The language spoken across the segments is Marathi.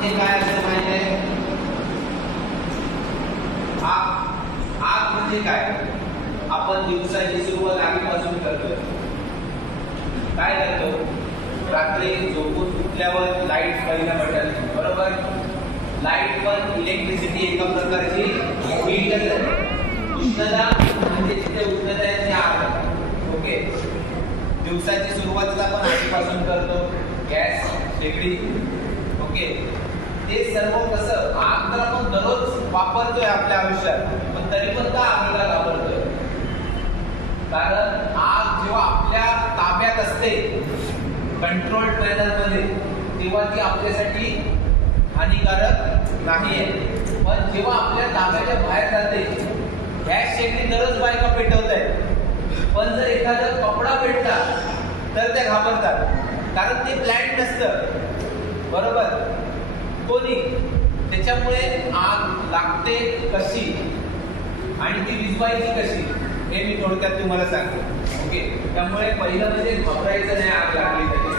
म्हणजे काय असं माहिती आहे? आग म्हणजे काय? आपण दिवसाची सुरुवात आगीपासून करतो. काय करतो? रात्री झोपून उठल्यावर लाईट पहिल्या बटन, बरोबर? लाईट पण इलेक्ट्रिसिटी एका प्रकारची हीटच आहे. उष्णता म्हणजे जिथे उष्णता आहे ती आग. ओके, दिवसाची सुरुवात आपण आगीपासून करतो, गॅस, शेगडी. ओके, ते सर्व कसं? आग तर आपण दररोज वापरतोय आपल्या आयुष्यात, पण तरी पण का आगीला घाबरतोय? कारण आग जेव्हा आपल्या ताब्यात असते, कंट्रोल्ड मॅनरमध्ये, तेव्हा ती आपल्यासाठी हानिकारक नाहीये. पण जेव्हा आपल्या ताब्याच्या बाहेर जाते, गॅस शेगडी दररोज बायका पेटवत आहेत, पण जर एखादा कपडा पेटला तर त्या घाबरतात, कारण ते प्लॅन नसतं, बरोबर? कोणी त्याच्यामुळे आग लागते कशी आणि ती विझवायची कशी हे मी थोडक्यात तुम्हाला सांगतो. ओके, त्यामुळे पहिलं म्हणजे घाबरायचं नाही आग लागली तरी.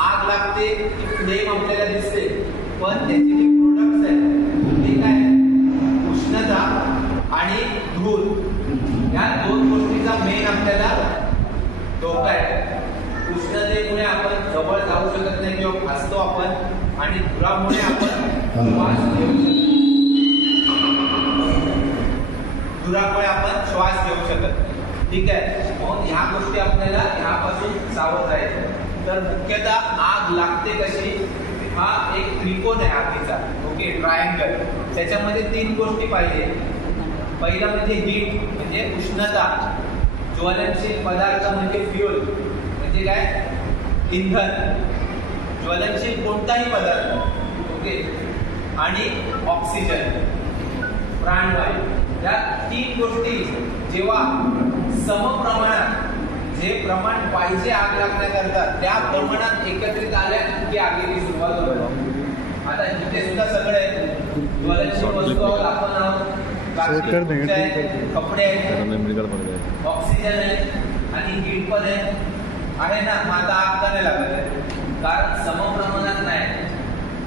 आग लागते, ती फ्लेम आपल्याला दिसते, पण त्याचे जे प्रोडक्ट्स आहेत ते काय? उष्णता आणि धूर, या दोन गोष्टीचा मेन आपल्याला धोका आहे. उष्णतेमुळे आपण जवळ जाऊ शकत नाही किंवा भासतो आपण, आणि धुरामुळे आपण श्वास घेऊ शकत नाही. धुरामुळे आपण श्वास घेऊ शकत नाही. ठीक आहे, म्हणून ह्या गोष्टी आपल्याला ह्यापासून सावध राहायचं. तर मुख्यतः आग लागते कशी? हा एक त्रिकोण आहे आगीचा. Okay, triangle. त्याच्यामध्ये 3 गोष्टी पाहिजे. पहिला म्हणजे हीट, म्हणजे उष्णता. ज्वलनशील पदार्थ म्हणजे फ्युल, म्हणजे काय? इंधन. ज्वलनशील कोणताही पदार्थ. ओके, आणि ऑक्सिजन, प्राणवायू. या 3 गोष्टी जेव्हा समप्रमाणात, जे प्रमाण पाहिजे आग लागण्याकरता, त्या प्रमाणात एकत्रित आल्या की आगीची सुरुवात होते. आता इथे सुद्धा सगळे ज्वलनशील वस्तू आपण कपडे आहेत, ऑक्सिजन आहे आणि हीट पण आहे ना. मग आता आग का नाही लागत आहे? कारण समप्रमाणात नाही.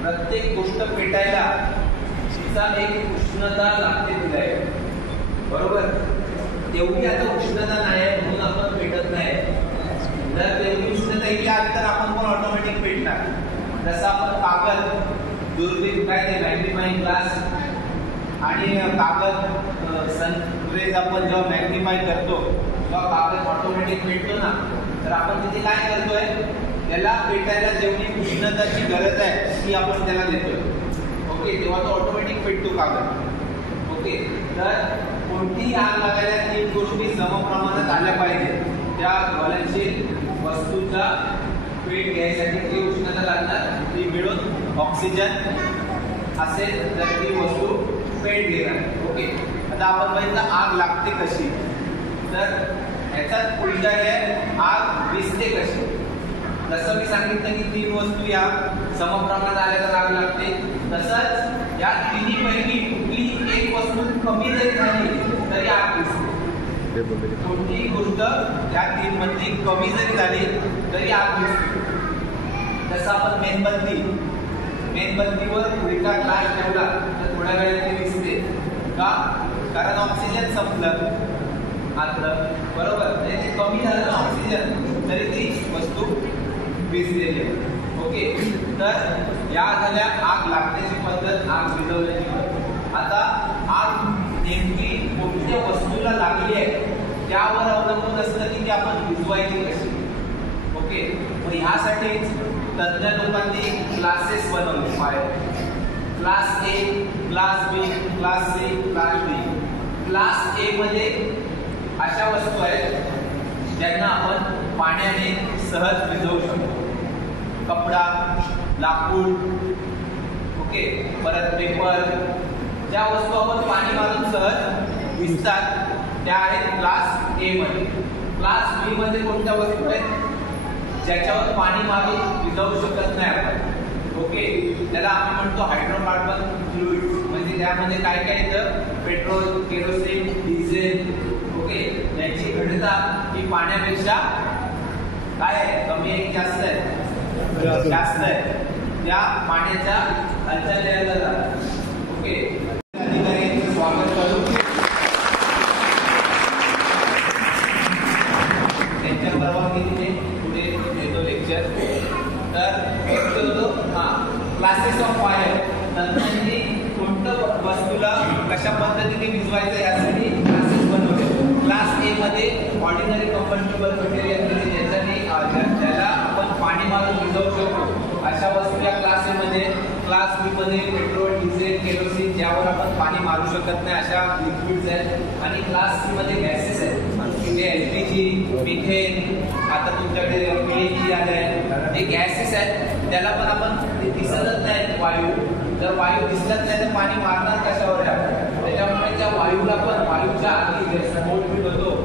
प्रत्येक गोष्ट पेटायला तिचा एक उष्णता लागते तिला, बरोबर? तेवढी आता उष्णता नाही आहे म्हणून आपण पेटत नाही. जर तेवढी उष्णता येईल तर आपण पण ऑटोमॅटिक पेटणार. जसं आपण कागद, दुर्बीण, काय ते मॅग्निफाईंग ग्लास आणि कागद सनरेज आपण जेव्हा मॅग्निफाय करतो तेव्हा कागद ऑटोमॅटिक पेटतो ना. तर आपण तिथे काय करतोय? त्याला पेटायला जेवढी उष्णताची गरज आहे ती आपण त्याला देतोय. ओके, तेव्हा तो ऑटोमॅटिक पेटतो कागद. ओके, तर कोणतीही आग लागायला 3 गोष्टी समप्रमाणात आल्या पाहिजे. त्या ज्वलनशील वस्तूचा पेट घ्यायसाठी जी उष्णता लागणार ती मिळून ऑक्सिजन असेल तर ती वस्तू पेट घेणार. ओके, आता आपण बघितलं आग लागते कशी. तर ह्याच्यात उलटा आहे, आग विझते कशी. जसं मी सांगितलं की 3 वस्तू या समप्रमाणात आल्या तर आग लागते, तसंच या तिन्हीपैकी कुठलीही एक वस्तू कमी जरी झाली तरी आग विझते. कोणतीही गोष्ट या 3 मध्ये कमी जरी झाली तरी आग विझते. जसं आपण मेणबत्तीवर उलटा ग्लास ठेवला तर थोड्या वेळाने ते विझते का? कारण ऑक्सिजन संपलं आतलं, बरोबर? ते कमी झालं ना ऑक्सिजन, तरी ती वस्तू विझलेली. ओके, तर या झाल्या आग लागण्याची पद्धत, आग विझवण्याची पद्धत. आता आग नेमकी कोणत्या वस्तूला लागली आहे त्यावर अवलंबून असतं की ती आपण विझवायची कशी. ओके, मग ह्यासाठीच तज्ञ लोकांनी क्लासेस बनवले. Class A, class B, class C, class D. Class A मध्ये अशा वस्तू आहेत ज्यांना आपण पाण्याने सहज विझवू शकतो. कपडा, लाकूड, ओके, परत पेपर, ज्या वस्तू आपण पाणी मारून सहज विझतात त्या आहेत क्लास ए मध्ये. क्लास बी मध्ये कोणत्या वस्तू आहेत ज्याच्यावर पाणी मारून विझवू शकत नाही आपण. ओके, त्याला आपण म्हणतो हायड्रोकार्बन फ्लुइड्स. म्हणजे त्यामध्ये काय काय येतं? Petrol, kerosene, diesel. ओके, याची घनता ही पाण्यापेक्षा काय आहे? कमी आहे की जास्त आहे? जास्त आहे. या पाण्याच्या खालच्या लेयरला जातात. ओके, अधिकाऱ्यांचं स्वागत करू. त्यांच्या परवानगीने पुढे येतो लेक्चर. तर क्लासेस ऑफ फायर, नंतर कोणतं वस्तूला कशा पद्धतीने विझवायचं यासाठी क्लासेस बनवले. क्लास ए मध्ये ऑर्डिनरी कंबस्टिबल मटेरियल ज्याला आपण पाणी मारून विझवू शकतो अशा वस्तू या क्लास ए मध्ये. क्लास बी मध्ये पेट्रोल, डिझेल, केरोसिन ज्यावर आपण पाणी मारू शकत नाही अशा लिक्विड्स आहेत. आणि क्लास सी मध्ये गॅसेस आहेत, एलपीजी, मिथेन, आता तुमच्याकडे पीएनजी आलंय. जे गॅसेस आहेत त्याला पण आपण दिसतच नाही वायू. जर वायू दिसत नाही तर पाणी मारणार कशावर आहे. त्याच्यामुळे त्या वायूला पण वायूच्या आधी जे स्फोट होतो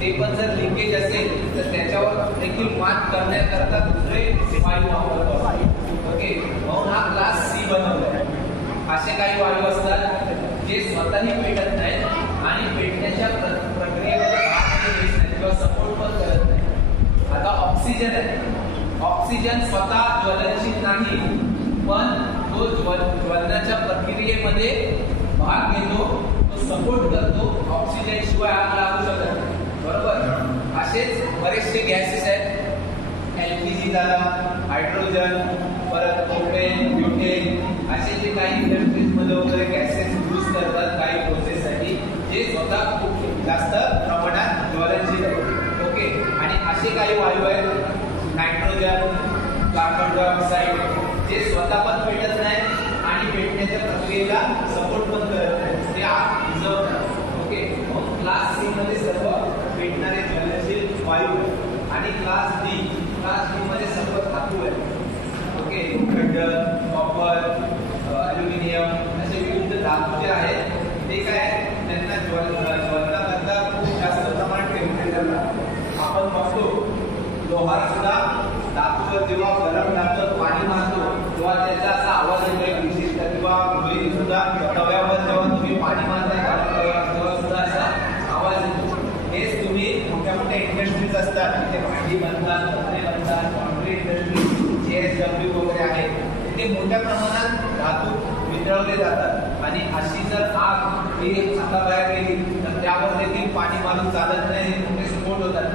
ते पण जर लिकेज असेल तर त्याच्यावर देखील मात करण्याकरता दुसरे वायू वापरतो. ओके, म्हणून हा क्लास सी बनवलाय. असे काही वायू असतात जे स्वतःही पेटत नाहीत आणि पेटण्याच्या प्रक्रियेमध्ये किंवा सपोर्ट पण करत नाही. आता ऑक्सिजन आहे. ऑक्सिजन स्वतः ज्वलनशील नाही, पण तो ज्वलनाच्या प्रक्रियेमध्ये भाग घेतो, तो सपोर्ट करतो. ऑक्सिजन शिवाय आग लागू शकत नाही. बरोबर. असेच बरेचसे गॅसेस आहेत. एलपीजी झाला, हायड्रोजन, परत प्रोपेन, ब्युटेन, असे जे काही इंडस्ट्रीज मध्ये वगैरे गॅसेस यूज करतात काही प्रोसेससाठी, जे स्वतः खूप जास्त प्रमाणात ज्वलनशील आहेत. ओके, आणि असे काही वायू आहेत नायट्रोजन, कार्बन डायऑक्साईड, जे स्वतः पण पेटत नाही आणि पेटण्याच्या प्रक्रियेला सपोर्ट पण करत नाही, ते आग विझवतात. ओके, मग क्लास सी मध्ये सर्व पेटणारे ज्वलनशील वायू आहेत. आणि क्लास डी मध्ये सर्व धातू आहेत. ओके, लोखंड, कॉपर, अल्युमिनियम असे विविध धातू जे आहेत ते काय त्यांना ज्वलनाकरता खूप जास्त प्रमाणात टेम्परेचर लागतं. आपण बघतो लोहार सुद्धा धातूवर जेव्हा गरम धातूवर पाणी मारतो तेव्हा त्याचा असा आवाज येतो विशिष्ट. किंवा मुली सुद्धा तव्यावर जेव्हा तुम्ही पाणी मारता तेव्हा सुद्धा असा आवाज येतो. हेच तुम्ही मोठ्या मोठ्या इंडस्ट्रीज असतात तिथे भांडी बनतात, कपडे बनतात, कॉन्क्रीट इंडस्ट्री, JSW वगैरे आहेत, तिथे मोठ्या प्रमाणात धातू वितळवले जातात. आणि अशी जर आग ही हाताबाहेर गेली तर त्यावर देखील पाणी मारून चालत नाही, मोठे स्फोट होतात.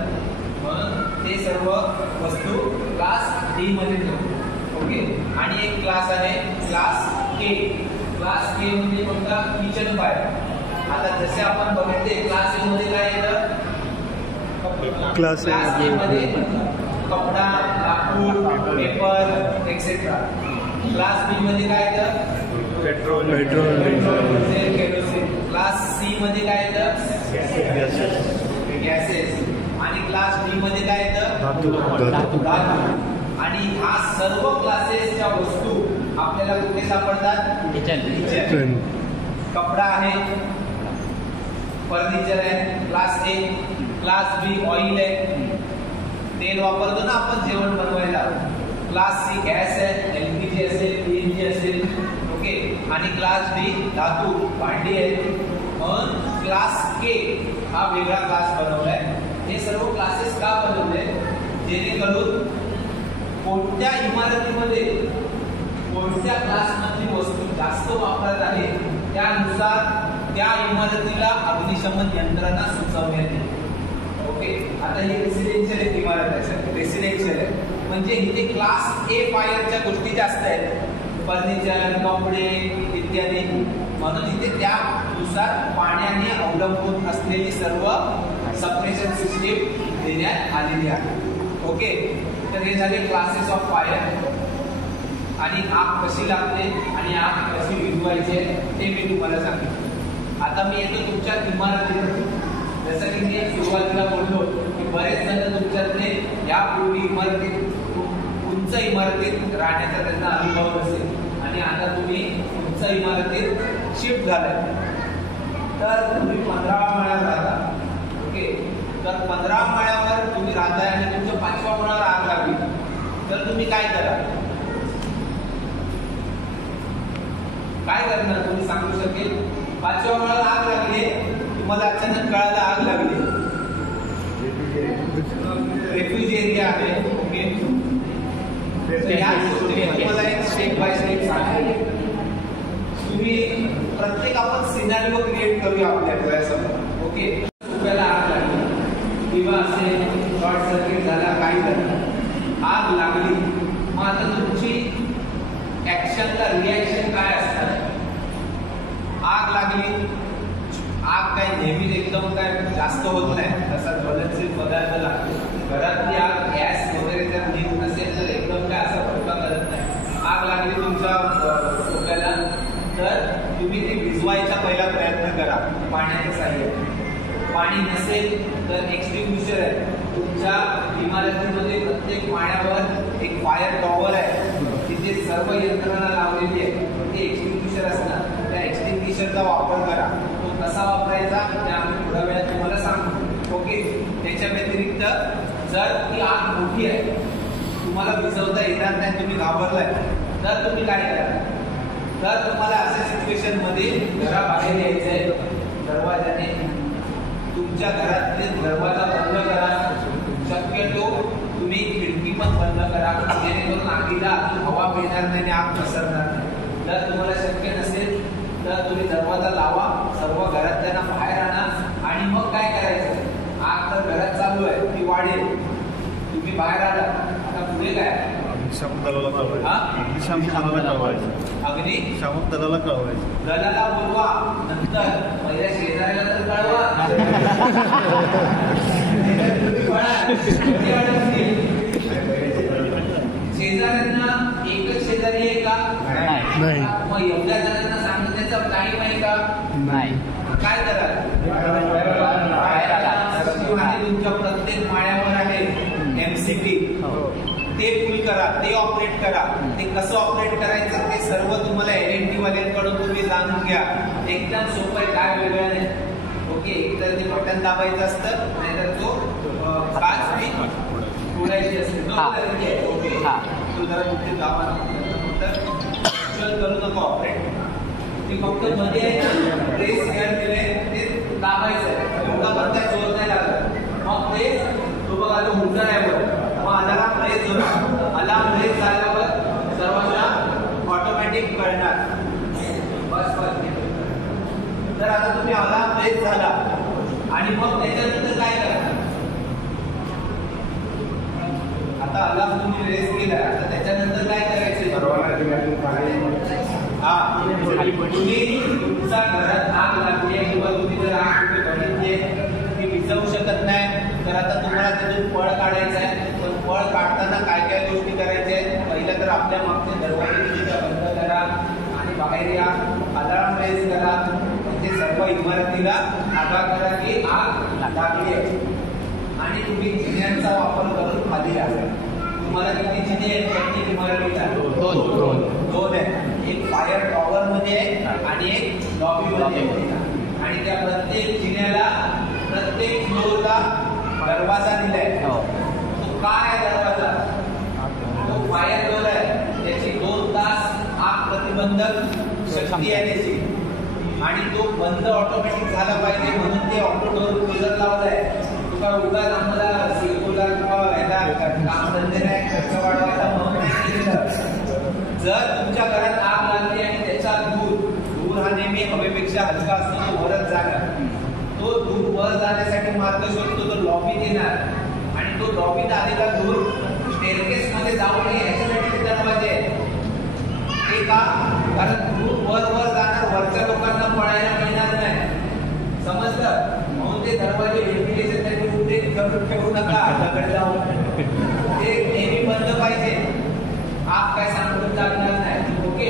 म्हणून ते सर्व वस्तू क्लास डी मध्ये ठेवतो. ओके, आणि एक क्लास आहे क्लास के. क्लास के म्हणजे कोणता? Kitchen fire. आता जसे आपण बघितले क्लास ए मध्ये काय येतं? क्लास ए मध्ये कपडा, लाकूड, पेपर एक्सेट्रा. क्लास बी मध्ये काय येतं? Petrol, kerosene. क्लास सी मध्ये काय येतं? गॅसेस. आणि क्लास डी मध्ये काय येतं? धातू. आणि हा सर्व क्लासेसच्या वस्तू आपल्याला कुठे सापडतात? किचन. कपडा आहे, फर्निचर आहे class A. Class B oil आहे, तेल वापरतो ना आपण जेवण बनवायला. क्लास सी गॅस आहे, एलपीजी असेल, पीएनजी असेल. ओके, आणि क्लास डी धातू, भांडी आहेत. म्हणून क्लास के हा वेगळा क्लास बनवलाय. हे सर्व क्लासेस का बनवले? जेणेकरून कोणत्या इमारतीमध्ये कोणत्या क्लासमधली वस्तू जास्त वापरात आहे त्यानुसार त्या इमारतीला अग्निशमन यंत्रणा सुचवण्यात येते. ओके, आता ही रेसिडेन्शियल इमारत आहे, रेसिडेन्शियल आहे म्हणजे इथे क्लास ए फायरच्या गोष्टी जास्त आहेत, फर्निचर, कपडे इत्यादी. म्हणून इथे त्यानुसार पाण्याने अवलंबून असलेली सर्व सप्रेशन सिस्टीम देण्यात आलेली आहे. ओके, तर हे झाले क्लासेस ऑफ फायर. आणि आग कशी लागते आणि आग कशी विझवायची ते मी तुम्हाला सांगितलं. आता मी येतो तुमच्या इमारतीत. जसं की मी सुरुवातीला बोललो की बरेच जण तुमच्यातले यापूर्वी इमारतीत उंच इमारतीत राहण्याचा त्यांना अनुभव असेल आणि आता तुम्ही उंच इमारतीत शिफ्ट झालाय. तर तुम्ही 15व्या माळ्यावर राहता. ओके, तर 15व्या माळ्यावर तुम्ही राहताय आणि तुमच्या 5व्या माळ्यावर आग लागली तर तुम्ही काय करा? काय करणार तुम्ही सांगू शकेल? 5व्या माळ्यावर आग लागली, तुम्हाला अचानक कळालं आग लागली. रेफ्युज एरिया आहे. ओके, या गोष्टी तुम्हाला एक स्टेप बाय स्टेप सांगेल. तुम्ही प्रत्येक आपण सिनारिओ क्रिएट करूया आपल्या डोळ्यासमोर. ओके, आपल्याला आग लागली किंवा असे शॉर्ट सर्किट झाला, काही झालं, आग लागली, मग आता तुमची ऍक्शनला रिॲक्शन काय असणार? आग लागली, आग काय नेहमी एकदम काय जास्त होत नाही, तसा ज्वलनशील पदार्थ लागतो. घरातली आग गॅस वगैरे जर नीट नसेल तर एकदम काय असा भडका करत नाही. आग लागली तुमच्या सोप्याला, तर तुम्ही ती विझवायचा पहिला प्रयत्न करा पाण्याच्या साह्याने. पाणी नसेल तर एक्सटिंग्विशर आहे. तुमच्या इमारतीमध्ये प्रत्येक पाण्यावर एक फायर टॉवर आहे, तिथे सर्व यंत्रणा लावलेली आहे, ते एक्सटिंग्विशर असणार. त्या एक्सटिंग्विशरचा वापर करा. तो कसा वापरायचा ते आम्ही थोड्या वेळात तुम्हाला सांगतो. ओके, त्याच्या व्यतिरिक्त जर ती आग मोठी आहे, तुम्हाला विझवता येणार नाही, तुम्ही घाबरलाय, तर तुम्ही काय करा? तर तुम्हाला अशा सिच्युएशन मध्ये घराबाहेर यायचंय. दरवाजाने तुमच्या घरातले दरवाजा बंद करा. शक्यतो तुम्ही खिडकी पण बंद करा, जेणेकरून आगीला हवा मिळणार नाही आणि आग पसरणार नाही. जर तुम्हाला शक्य नसेल तर तुम्ही दरवाजा लावा, सर्व घरातल्यांना बाहेर आणा आणि मग काय करायचं? आग तर घरात चालू आहे, ती वाढेल, तुम्ही बाहेर आला, आता पुढे काय? अग्निशामक दलाला कळवायचं. दलाला बोलवा, नंतर पहिल्या शेजाऱ्याला तर कळवा. शेजाऱ्यांना एकच शेजारी आहे का? नाही. मग एवढ्या जणांना सांगण्याचा टाइम आहे का? नाही. काय कराल? तुमच्या प्रत्येक माळ्यावर आहे एमसीपी, ते फुल करा, ते ऑपरेट करा. ते कसं ऑपरेट करायचं ते सर्व तुम्हाला LNT वाल्यांकडून तुम्ही जाणून घ्या. एकदम सोपं आहे, काय वेगळं नाही. ओके, एकतर ते बटन दाबायचं असतं, नाहीतर तो काच मी उडायची असते. ओके, तो जरा कुठे दाबा, करू नको ऑपरेट. ते फक्त मध्ये आहे ना, प्रेस हेअर दिले, ते दाबायचं आहे, एवढा बंद जोर नाही लागत. मग ते तो बघा, तो उलटा आहे वर, मग अलार्म प्रेस होणार. अलार्म प्रेस झाल्यावर सर्वांना ऑटोमॅटिक कळणार. बस बस. तर आता तुम्ही अलार्म प्रेस झाला आणि मग त्याच्यानंतर काय करा? आता अलार्म तुम्ही प्रेस केला, आता त्याच्यानंतर काय करायचं? तुम्ही तुमच्या घरात आग लागली आहे किंवा तुम्ही जर आग कुठे बघितली ती विझवू शकत नाही, तर आता तुम्हाला त्यातून पळ काढायचं आहे. पण पळ काढताना काय काय गोष्टी करायच्या आहेत? पहिलं तर आपल्या मागचे दरवाजे बंद करा आणि बाहेर या. अलार्म रेज करा, म्हणजे सर्व इमारतीला आगाह करा की आग लागली आहे. आणि तुम्ही जिन्यांचा वापर करून खाली आला. तुम्हाला किती जिने आहेत प्रत्येक इमारतीला? दोन आहेत. एक फायर टॉवर मध्ये आहे आणि एक लॉबी मध्ये आहे. आणि त्या प्रत्येक जिन्याला प्रत्येक फ्लोरला दरवाजा दिलाय. तो काय आहे दरवाजा? तो फायर डोर आहे. त्याची 2 तास आग प्रतिबंधक शक्ती आहे त्याची. आणि तो बंद ऑटोमॅटिक झाला पाहिजे म्हणून ते ऑटो डोर क्लोजर लावलाय. तुका उगाच आम्हाला सिरकोला किंवा काम धंदे नाही, खर्च वाढवायला म्हणून नाही केलेलं. जर तुमच्या घरात आग लागली आणि त्याचा धूर हा नेहमी हवेपेक्षा हलका असतो, तो वरच जाणार. तो धूर वर जाण्यासाठी मार्ग शोधतो, तो लॉबीत येणार. आणि तो लॉबीत आलेला धूर स्टेअरकेस मध्ये जाऊ नये याच्यासाठी दरवाजे आहेत. ते का? कारण धूर वर वर जाणार, वरच्या लोकांना पळायला मिळणार नाही. समजलं? म्हणून ते दरवाजे व्हेंटिलेशन साठी कुठे ठेवू नका, दगड लावून. ते नेहमी बंद पाहिजे. आग काय सांगून लागणार नाही. ओके,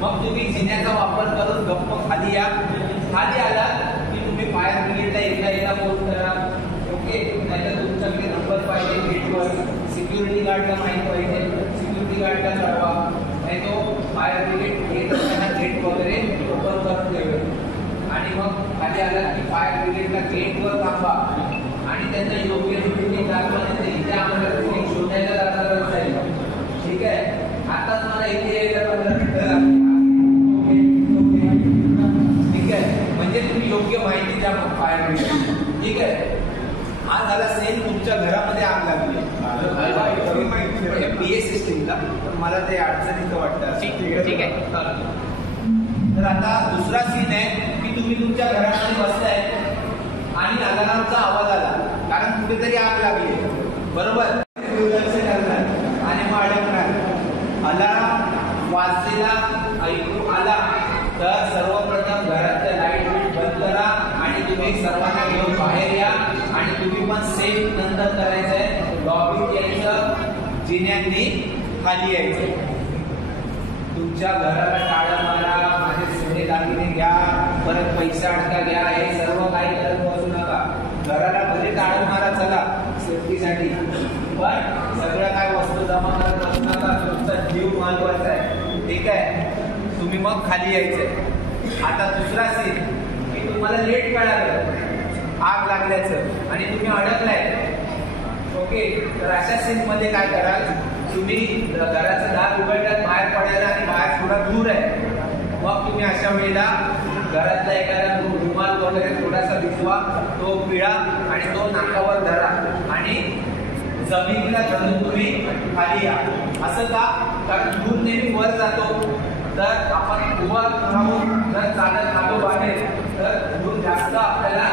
मग तुम्ही जिन्याचा वापर करून गप्प खाली या. खाली आला की तुम्ही फायर ब्रिगेडला एकदा फोन करा. ओके, नाहीतर तुमच्याकडे नंबर पाहिजे गेटवर, सिक्युरिटी गार्डला माहीत पाहिजे, सिक्युरिटी गार्डला कळवा. नाही तो फायर ब्रिगेड येत असताना गेट वगैरे ओपन करून ठेवेल. आणि मग खाली आला की फायर ब्रिगेडला गेटवर थांबा आणि त्यांना योग्य रीतीने दाखवा. इथे आम्हाला शोधायला जाणारच जाईल. ठीक आहे, आता मला इथे यायला 15 मिनिटं लागतील. ठीक आहे, म्हणजे तुम्ही योग्य माहिती द्या मग फायर ब्रिगेड. ठीक आहे, हा झाला सेम तुमच्या घरामध्ये आग लागली. PA सिस्टीमला, पण मला ते अडचणीचं वाटतं. ठीक आहे. तर आता दुसरा सीन आहे की तुम्ही तुमच्या घरामध्ये बसताय आणि अलार्मचा आवाज आला, कारण कुठेतरी आग लागली, बरोबर, आणि मग अडकणार. अलार्म वाजलेला ऐकू आला तर सर्वप्रथम घरातलं लाईट बंद करा आणि तुम्ही सर्वांना घेऊन बाहेर या आणि तुम्ही पण सेफ नंतर करायचंय. लॉबीत यायचं, जिन्यांनी खाली यायचं. तुमच्या घराला टाळं मारा, माझे सोने दागिने घ्या, परत पैसा अडका घ्या, हे सर्व काही करत बसू नका. घराला भले टाळं मारा चला सेफ्टीसाठी, पण सगळं काय वस्तू जमा करत बसू नका. तुमचा जीव महत्वाचा आहे, ठीक आहे. तुम्ही मग खाली यायचंय. आता दुसरा सीन की तुम्हाला लेट कळालं आग लागल्याचं आणि तुम्ही अडकलाय. ओके, तर अशा सीन मध्ये काय कराल, तुम्ही घराचं दार उघडल्यात बाहेर पडायला आणि बाहेर थोडा दूर आहे, मग तुम्ही अशा वेळेला घरातला एखादा रुमाल वगैरे थोडासा भिजवा, तो पिळा आणि तो नाकावर धरा आणि जमिनीला धरून तुम्ही खाली या. असं का? कारण दूर नेहमी वर जातो, तर आपण उभं राहून जर चालत राहतो बाहेर तर दूर जास्त आपल्याला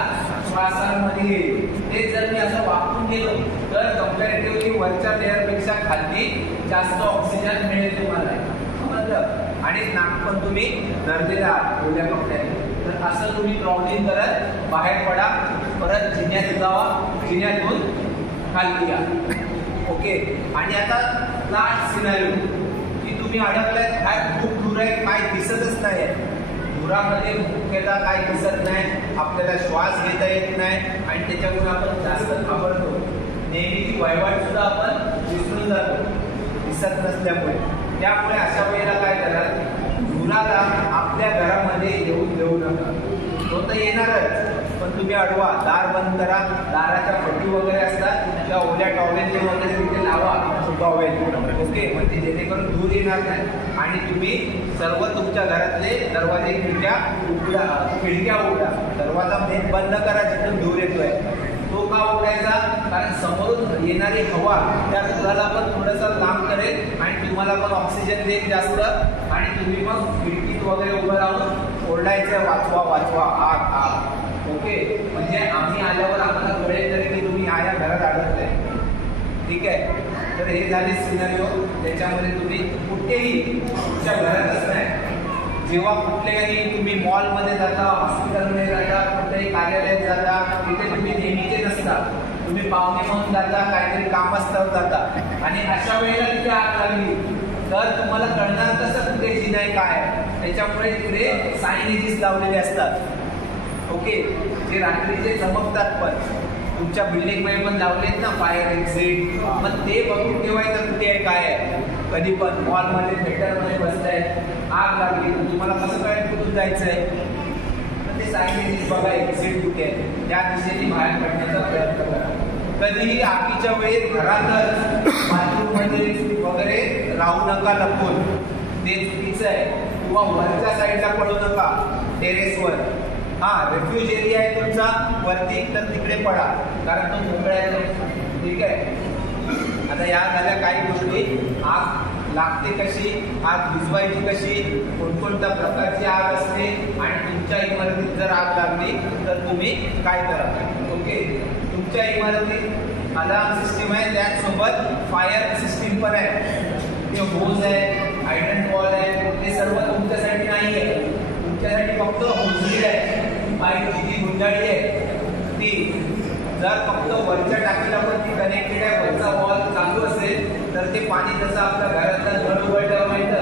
श्वासांमध्ये येईल. ते जर मी असं वाकून गेलो तर कम्पॅरेटिव्हली वरच्या लेअरपेक्षा खाली जास्त ऑक्सिजन मिळेल तुम्हाला, समजलं. आणि नाक पण तुम्ही धरलेला आहात ओल्या कपड्याने. तर असं तुम्ही ट्रॉवलिंग करत बाहेर पडा, परत जिन्यात जावा, जिन्यातून खाली या. ओके, आणि आता लास्ट सिनारिओ की तुम्ही अडकलाय, काय खूप दूर आहे, काय दिसतच नाही, धुरामध्ये मुख्यतः काय दिसत नाही, आपल्याला श्वास घेता येत नाही आणि त्याच्यामुळे आपण जास्त घाबरतो. नेहमीची वहिवाट सुद्धा आपण विसरून जातो दिसत नसल्यामुळे. त्यामुळे अशा वेळेला काय करा, धुराला आपल्या घरामध्ये येऊन देऊ नका. तो तर येणारच, पण तुम्ही अडवा, दार बंद करा, दाराच्या पट्टी वगैरे असतात त्या ओल्या टॉवेलने वगैरे तिथे लावा, टॉवेल. ओके, म्हणजे जेणेकरून धूर येणार नाही. आणि तुम्ही सर्व तुमच्या घरातले दरवाजे खिडक्या उघडा. दरवाजा मेन बंद करा जिथून धूर येतोय. तो का उघडायचा? कारण समोरून येणारी हवा त्या धुराला पण थोडंसं लांब करेल आणि तुम्हाला पण ऑक्सिजन देईल जास्त. आणि तुम्ही मग खिडकीत वगैरे उभं राहून ओरडायचं, वाचवा वाचवा, आग आग. ओके, म्हणजे आम्ही आल्यावर आम्हाला कळेल तरी की तुम्ही या घरात अडकताय, ठीक आहे. तर हे झाले सिनारिओ, त्याच्यामध्ये तुम्ही कुठेही तुमच्या घरातच नाही, जेव्हा कुठल्याही तुम्ही मॉलमध्ये जाता, हॉस्पिटलमध्ये जाता, कुठल्याही कार्यालयात जाता, तिथे तुम्ही नेहमीचे नसता, तुम्ही पाहुणे म्हणून जाता, काहीतरी कामास्तव जाता आणि अशा वेळेला तिथे आग लागली तर तुम्हाला कळणार कसं कुठे जिनाय काय. त्याच्यामुळे तिथे सायनेजीस लावलेले असतात. ओके, जे रात्रीचे चमकतात, पण तुमच्या बिल्डिंग मध्ये पण लावलेत ना फायर एक्झिट, मग ते बघून ठेवायचं कुठे आहे काय आहे. कधी पण मॉलमध्ये थिएटरमध्ये बसताय, आग लागली तर तुम्हाला कसं काय कुठून जायचंय, तर ते सायनेजीस बघा एक्झिट कुठे आहे, त्या दिशेने बाहेर पडण्याचा प्रयत्न करा. कधीही आगीच्या वेळेस घरातच बाथरूममध्ये वगैरे राहू नका लपून, ते चुकीचं आहे. किंवा वरच्या साईडला पडू नका, टेरेसवर. हा, रेफ्युज एरिया आहे तुमचा वरती, तर तिकडे पडा, कारण तो मोकळा आहे, ठीक आहे. आता या झाल्या काही गोष्टी. आग लागते कशी, आग विझवायची कशी, कोणकोणत्या प्रकारची आग असते आणि तुमच्या इमारतीत जर आग लागली तर तुम्ही काय करा. ओके, तुमच्या इमारतीत अलार्म सिस्टीम आहे, त्याचसोबत फायर सिस्टीम पण आहे, ते होज आहे, हायड्रंट वॉल आहे, ते सर्व तुमच्यासाठी नाही आहे. तुमच्यासाठी फक्त होजरी आहे, पाईप जी गुंडाळी आहे ती. जर फक्त वरच्या टाकीला पण ती कनेक्टेड आहे, वरचा वॉल चालू असेल तर ते पाणी जसं आपल्या घरातला नळ उघडल्यावर माहितं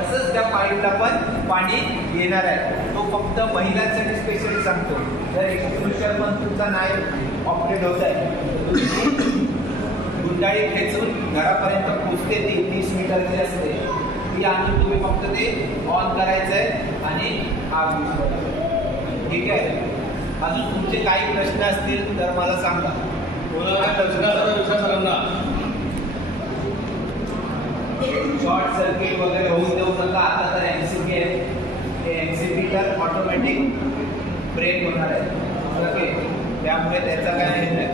तसंच त्या पाईपला पण पाणी येणार आहे. तो फक्त महिलांसाठी स्पेशली सांगतो. जर एक्सक्लुजर पण तुमचा नाही ऑपरेट होत आहे, गुंडाळी खेचून घरापर्यंत पोचते, ती 30 मीटरची असते, ती आणून तुम्ही फक्त ते ऑन करायचं आहे आणि आग विझवायची, ठीक आहे. अजून तुमचे काही प्रश्न असतील तर मला सांगा. शॉर्ट सर्किट वगैरे होऊ देऊ नका. आता तर MCB आहे, ते MCB तर ऑटोमॅटिक ब्रेक होणार आहे. ओके, त्यामुळे त्याचा काय नाही.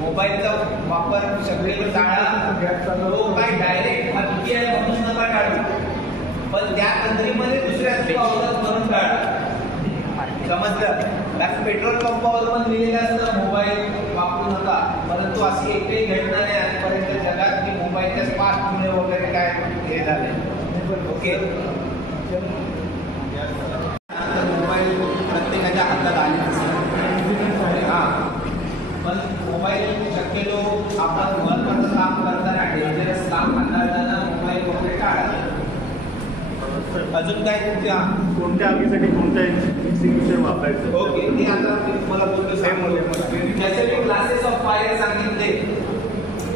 मोबाईलचा वापर शक्यतो टाळा. तो काय डायरेक्ट हत्ती आहे म्हणून नका टाळू, पण त्या कंट्रीमध्ये दुसऱ्या पावसात म्हणून टाळा. समजलं? कारण पेट्रोल पंपावर पण लिहिलेलं असतं मोबाईल वापरू नका, परंतु अशी एकही घटना नाही आजपर्यंत जगात की मोबाईलच्या स्मार्टमुळे वगैरे काय हे झाले. ओके, मोबाईल प्रत्येकाच्या हातात आले पण मोबाईल शक्यतो आपण महत्वाचं काम करताना डेंजरस काम हाताळताना मोबाईल वगैरे टाळा. अजून काय तुमच्या कोणत्या आगीसाठी कोणत्या एक्सटिंग्विशर वापरायचं? ओके, ते आता मी तुम्हाला बोलतो. जसे मी क्लासेस ऑफ फायर सांगितले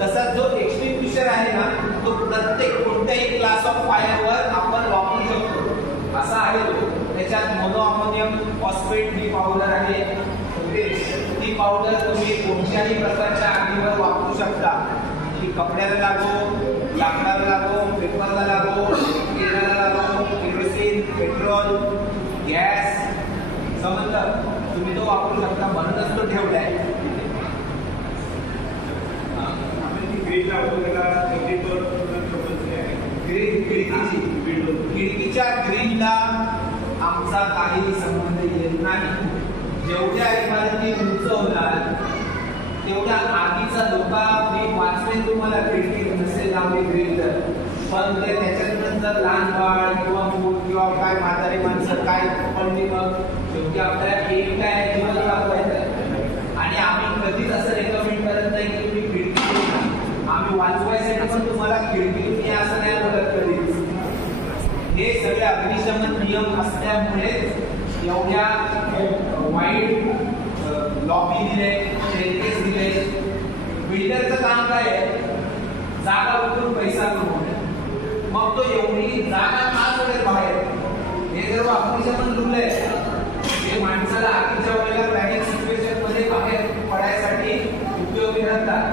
तसा जो एक्सटिंग्विशर आहे ना तो प्रत्येक कोणत्याही क्लास ऑफ फायरवर आपण वापरू शकतो असा आहे तो. त्याच्यात मोनो अमोनियम फॉस्फेट ही पावडर आहे. ती पावडर तुम्ही कोणत्याही प्रकारच्या आगीवर वापरू शकता. ती कपड्याला लागो, लाकडाला लागो, पेपरला लागो, तेलाला लागो, केरोसिन, पेट्रोल, गॅस, समजलं? तुम्ही तो वापरू शकता म्हणूनच तो ठेवलाय. खिडकीच्या ग्रीनला आमचा काही संबंध येत नाही. जेवढ्या इमारती उंच होणार तेवढ्या आगीचा धोका मी वाचवेन तुम्हाला. खिडकी नसेल लावली ग्रीन तर, पण ते त्याच्यातून जर लहान बाळ किंवा मूल किंवा काय म्हातारी माणसं काय पडली मग शेवटी आपल्याला एक काय जीवन वाचवायचं. आणि आम्ही कधीच असं रेकमेंड करत नाही की तुम्ही खिडकी, आम्ही वाचवायसाठी पण तुम्हाला खिडकी तुम्ही असं नाही बोलत कधीच. हे सगळे अग्निशमन नियम असल्यामुळे एवढ्या वाईट लॉबी दिले, स्टेअरकेस दिले. बिल्डरचं काम काय आहे? जागा उठून पैसा कमवणे. मग तो एवढी जागा का सोडेल बाहेर? हे सर्व अग्निशमन रूल आहे. हे माणसाला आगीच्या वेळेला पॅनिक सिच्युएशन मध्ये बाहेर पडायसाठी उपयोगी ठरतात.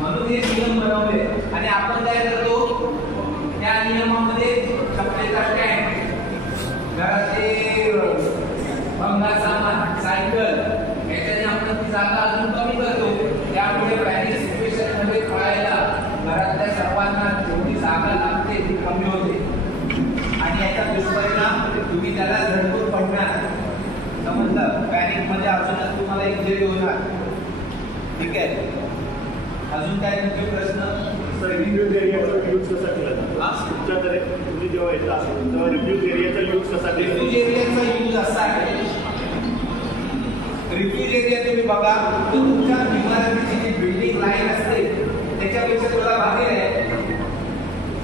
म्हणून हे नियम बनवले. आणि आपण काय करतो त्या नियमामध्ये चपलेचा स्टँड, घरातले भंगार सामान, सायकल, याच्याने आपण ती जागा अजून कमी करतो. त्यामुळे पॅनिक सिच्युएशन मध्ये पळायला घरातल्या सर्वांना जेवढी जागा लागते ती कमी होते. आणि याचा दुष्परिणाम तुम्ही त्याला झटकून पडणार. समजलं? पॅनिक मध्ये अजूनच तुम्हाला इंजरी होणार. ठीक आहे, अजून काय तुमचे प्रश्न? रिफ्यूज एरियाचा यूज कसा केला जातो? तुमच्याकडे तुम्ही जेव्हा येता तेव्हा रिफ्यूज एरियाचा यूज कसा केला? रिफ्यूज एरियाचा यूज असा आहे, रिफ्यूज एरिया तुम्ही बघा तो तुमच्या इमारतीची जी बिल्डिंग लाईन असते त्याच्यापेक्षा थोडा बाहेर आहे.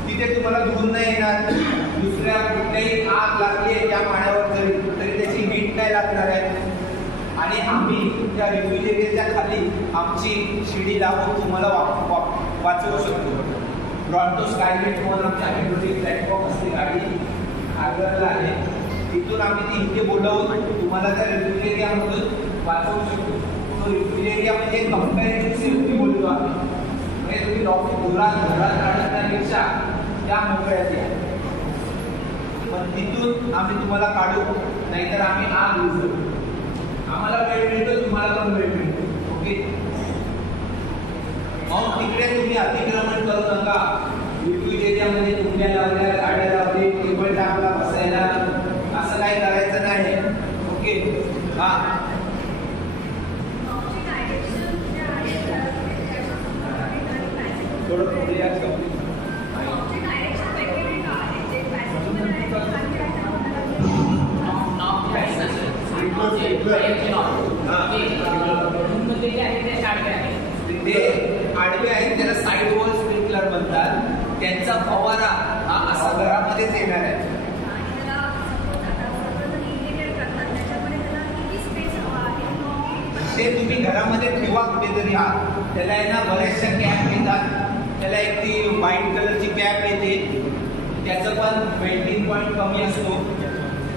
तिथे तुम्हाला धूर नाही येणार. दुसऱ्या कुठल्याही आग लागली आहे त्या माळ्यावर तरी त्याची हीट नाही लागणार आहे. आणि आम्ही त्या रिफ्यूज एरियाच्या खाली आमची शिडी लावून तुम्हाला वाचवू शकतो. टोरंटो स्कायगेट म्हणून आमची हायड्रोलिक प्लॅटफॉर्म असते, गाडी आगरला आहे. तिथून आम्ही ती इथे बोलवून तुम्हाला त्या रिफ्यूज एरियामधून वाचवू शकतो. तो रिफ्यूज एरिया म्हणजे कंपॅरेटिव्ह सेफ्टी बोलतो आम्ही. म्हणजे तुम्ही घरात अडकण्यापेक्षा त्या मोकळ्यात या. पण तिथून आम्ही तुम्हाला काढू, नाहीतर आम्ही आग विझू. आम्हाला वेळ मिळतो, तुम्हाला पण वेळ मिळतो. ओके, मग तिकडे तुम्ही अतिक्रमण करू नका. रिफ्यूज एरियामध्ये तुमच्या लावल्या गाड्या लावले, टेबल टाकला बसायला, असं काही करायचं नाही. ओके, हा ते आडवे आहेत त्याला साईड वॉल स्प्रिंकलर म्हणतात. त्यांचा फवारा हा असा घरामध्येच येणार आहे. ते तुम्ही घरामध्ये ठेवा कुठेतरी. त्याला आहे ना बऱ्याचशा कॅप येतात. त्याला एक ती व्हाईट कलरची कॅप येते, त्याचं पण मेल्टिंग पॉईंट कमी असतो.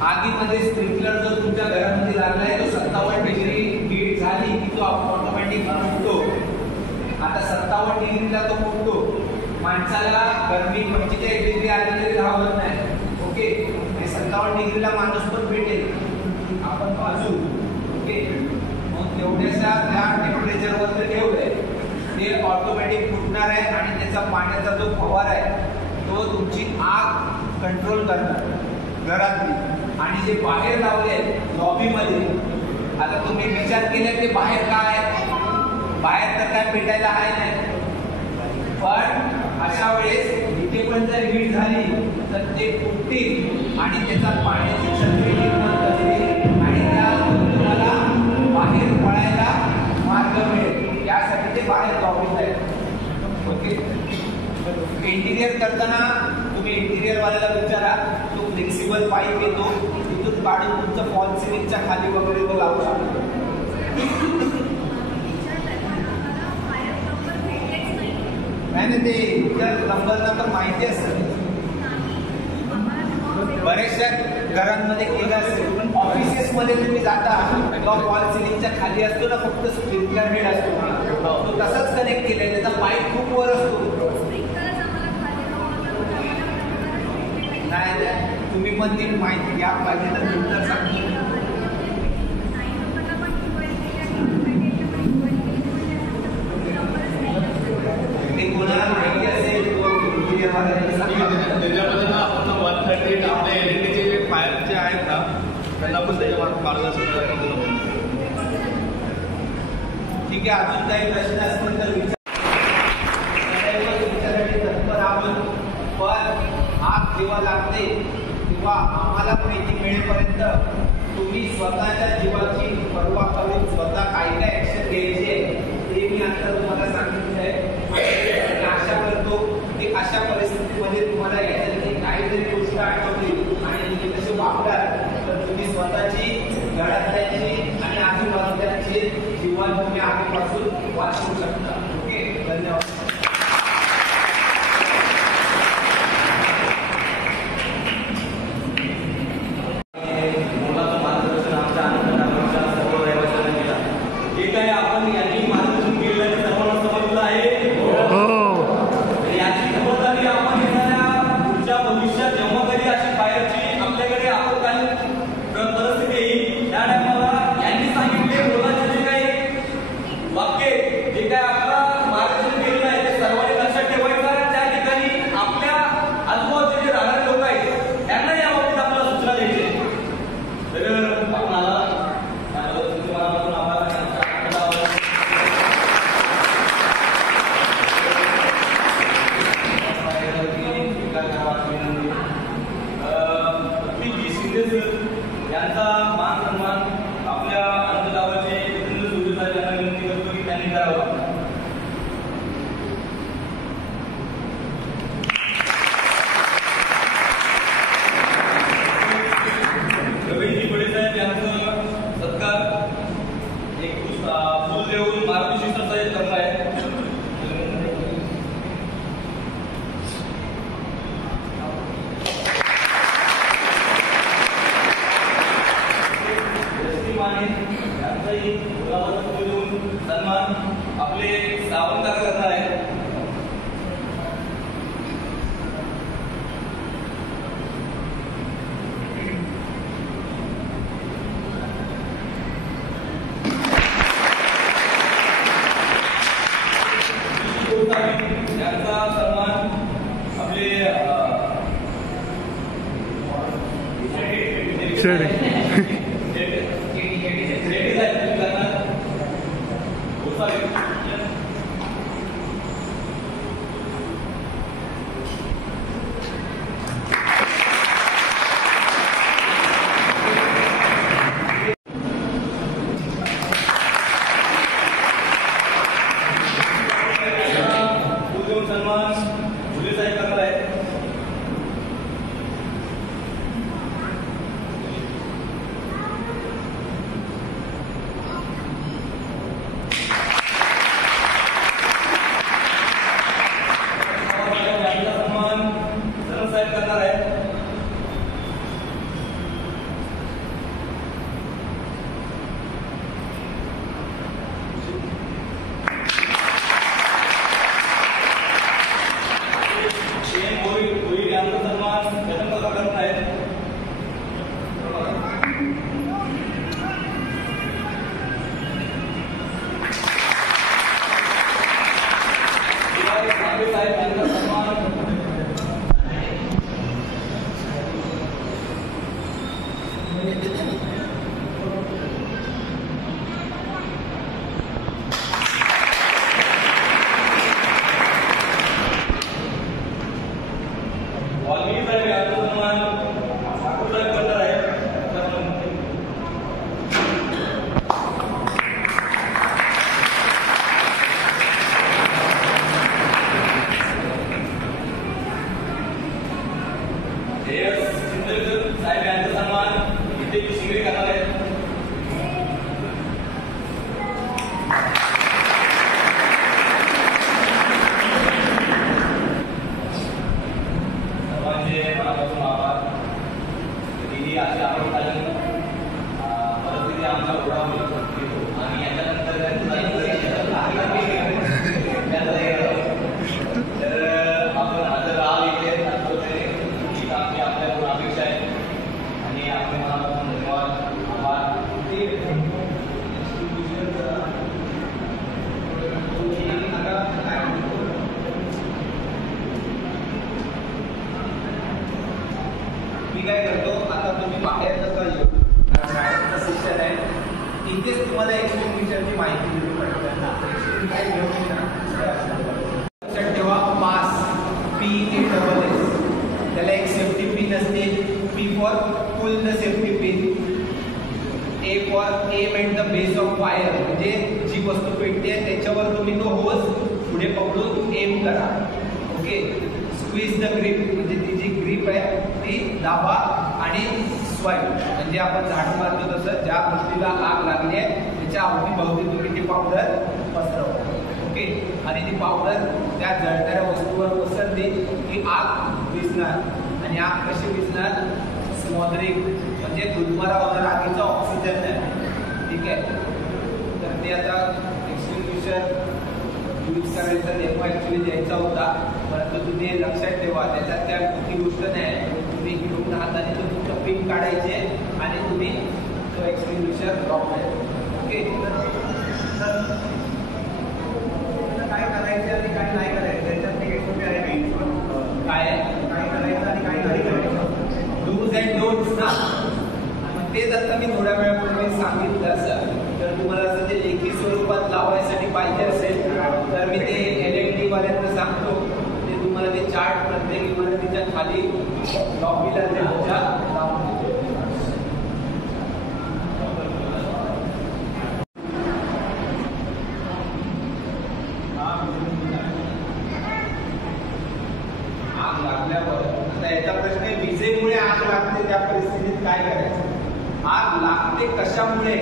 आगीमध्ये स्प्रिंकलर जो तुमच्या घरामध्ये लागलाय तो 57 डिग्री हीट झाली की तो ऑटोमॅटिक फुटतो. आता 57 डिग्रीला तो फुटतो. माणसाला गरमी 45 डिग्री आली तरी राहत नाही. ओके, 57 डिग्रीला माणूस पण भेटेल, आपण वाजू. ओके, मग थोड्याशा त्या टेम्परेचरवर ते ठेवलंय ते ऑटोमॅटिक फुटणार आहे आणि त्याचा पाण्याचा जो फवारा आहे तो तुमची आग कंट्रोल करणार घरातली. आणि जे बाहेर लावले लॉबीमध्ये, आता तुम्ही विचार केला की बाहेर काय बाहेर तर काय पेटायला आहे नाही, पण अशा वेळेस इथे पण जर हीट झाली तर ते फुटतील आणि त्याचा पाण्याची छत्री निर्माण करतील आणि त्या तुम्हाला बाहेर पडायला मार्ग मिळेल. यासाठी ते बाहेर लॉबीत आहेत. ओके. इंटिरियर करताना तुम्ही इंटिरियर वाल्याला विचारा, तो फ्लेक्सिबल पाईप येतो तिथून काढून तुमचं फॉल सिलिंगच्या खाली वगैरे तो लावू शकतो. नाही ते इतर नंबरला तर माहिती असतं, बऱ्याचशा घरांमध्ये केलं असेल. ऑफिसेसमध्ये तुम्ही जाता किंवा फॉल सिलिंगच्या खाली असतो ना, फक्त स्प्रिंकलर हेड असतो तो तसाच कनेक्ट केलाय, त्याचा पाईप खूप वर असतो. नाही तुम्ही पण ती माहिती घ्या पाहिजे तर नंतर सांगतो. ते कोणाला माहिती असेल त्याच्यामध्ये ना आपण 138 आपल्या एलईडीचे जे फायर जे आहेत ना त्यांना पण त्याच्यावर मार्गदर्शन. ठीक आहे. अजून काही प्रश्न असतील तर विचारायसाठी तत्पर आहोत. पण आग जेव्हा लागते तेव्हा आम्हाला माहिती मिळेपर्यंत तुम्ही स्वतःच्या जीवाची पर्वा करून स्वतः काय काय ऍक्शन घ्यायचे ते मी आता तुम्हाला सांगितलं आहे. आशा करतो की अशा परिस्थितीमध्ये तुम्हाला याच्यातली काहीतरी गोष्ट आठवली आणि तुम्ही तसे वापराल तर तुम्ही स्वतःची, घरातल्याची आणि आजूबाजूची जीवन तुम्ही आगीपासून वाचवू शकता. ओके, धन्यवाद. यांचा मान सन्मान आपल्या अंतगावाचे सुविधा यांना विनंती करतो की त्यांनी करावा. रवींद्र बडे साहेब यांचं सत्कार एक फुल देऊन मार्गदर्शन साहेब करणार आहे. सन्मान आपले सावंत करणार आहे. यांचा सन्मान आपले मी काय करतो, आता तुम्ही बाहेर नका येऊ, कारण बाहेरचं सेशन आहे, इथेच तुम्हाला एक्सटिंग्विशरची माहिती दिली पाहिजे. लक्षात ठेवा, पास PASS, त्याला एक सेफ्टी पिन असते. P for pull the safety pin, A for aim at the base of fire, म्हणजे जी वस्तू पेटते त्याच्यावर तुम्ही तो होज पुढे पकडून एम करा. ओके. स्क्वीज द ग्रीप, म्हणजे ती जी ग्रीप आहे ती दाबा आणि स्वाईप, म्हणजे आपण झाड मारतो तसं ज्या गोष्टीला आग लागली आहे त्याच्या अवतीभवती तुम्ही ती पावडर पसरवा. ओके. आणि ती पावडर त्या जळणाऱ्या वस्तूवर पसरली की आग विझणार. आणि आग कशी विझणार? स्मॉदरिंग, म्हणजे गुदमरा होणार आगीचा ऑक्सिजन नाही. ठीक आहे. तर ते आता एक्सटिंग्विशर यूज करायचा डेमो ॲक्च्युली द्यायचा होता, परंतु तुम्ही लक्षात ठेवा त्याच्यात काय मोठी गोष्ट नाही. तुम्ही घेऊन हाताने तो फक्त पिन काढायचे आणि तुम्ही तो एक्सटिंग्विशर ड्रॉप करायचा. ओके. काय करायचं आणि काय नाही करायचं त्याच्यात एक SOP आहे काय करायचं आणि काय नाही करायचं. डूज अँड डोंट्स ना. तेच आता मी थोड्या वेळापूर्वी सांगितलं असं, तर तुम्हाला असं ते लेखी स्वरूपात लावायसाठी पाहिजे असेल तर मी ते LNT वाल्यांना सांगतो, ते तुम्हाला ते चार्ट प्रत्येक इमारतीच्या खाली लॉबीला त्यांच्या लावून देतो. आग लागल्यावर आता याचा प्रश्न आहे, विजेमुळे आग लागते त्या परिस्थितीत काय करायचं? आग लागते कशामुळे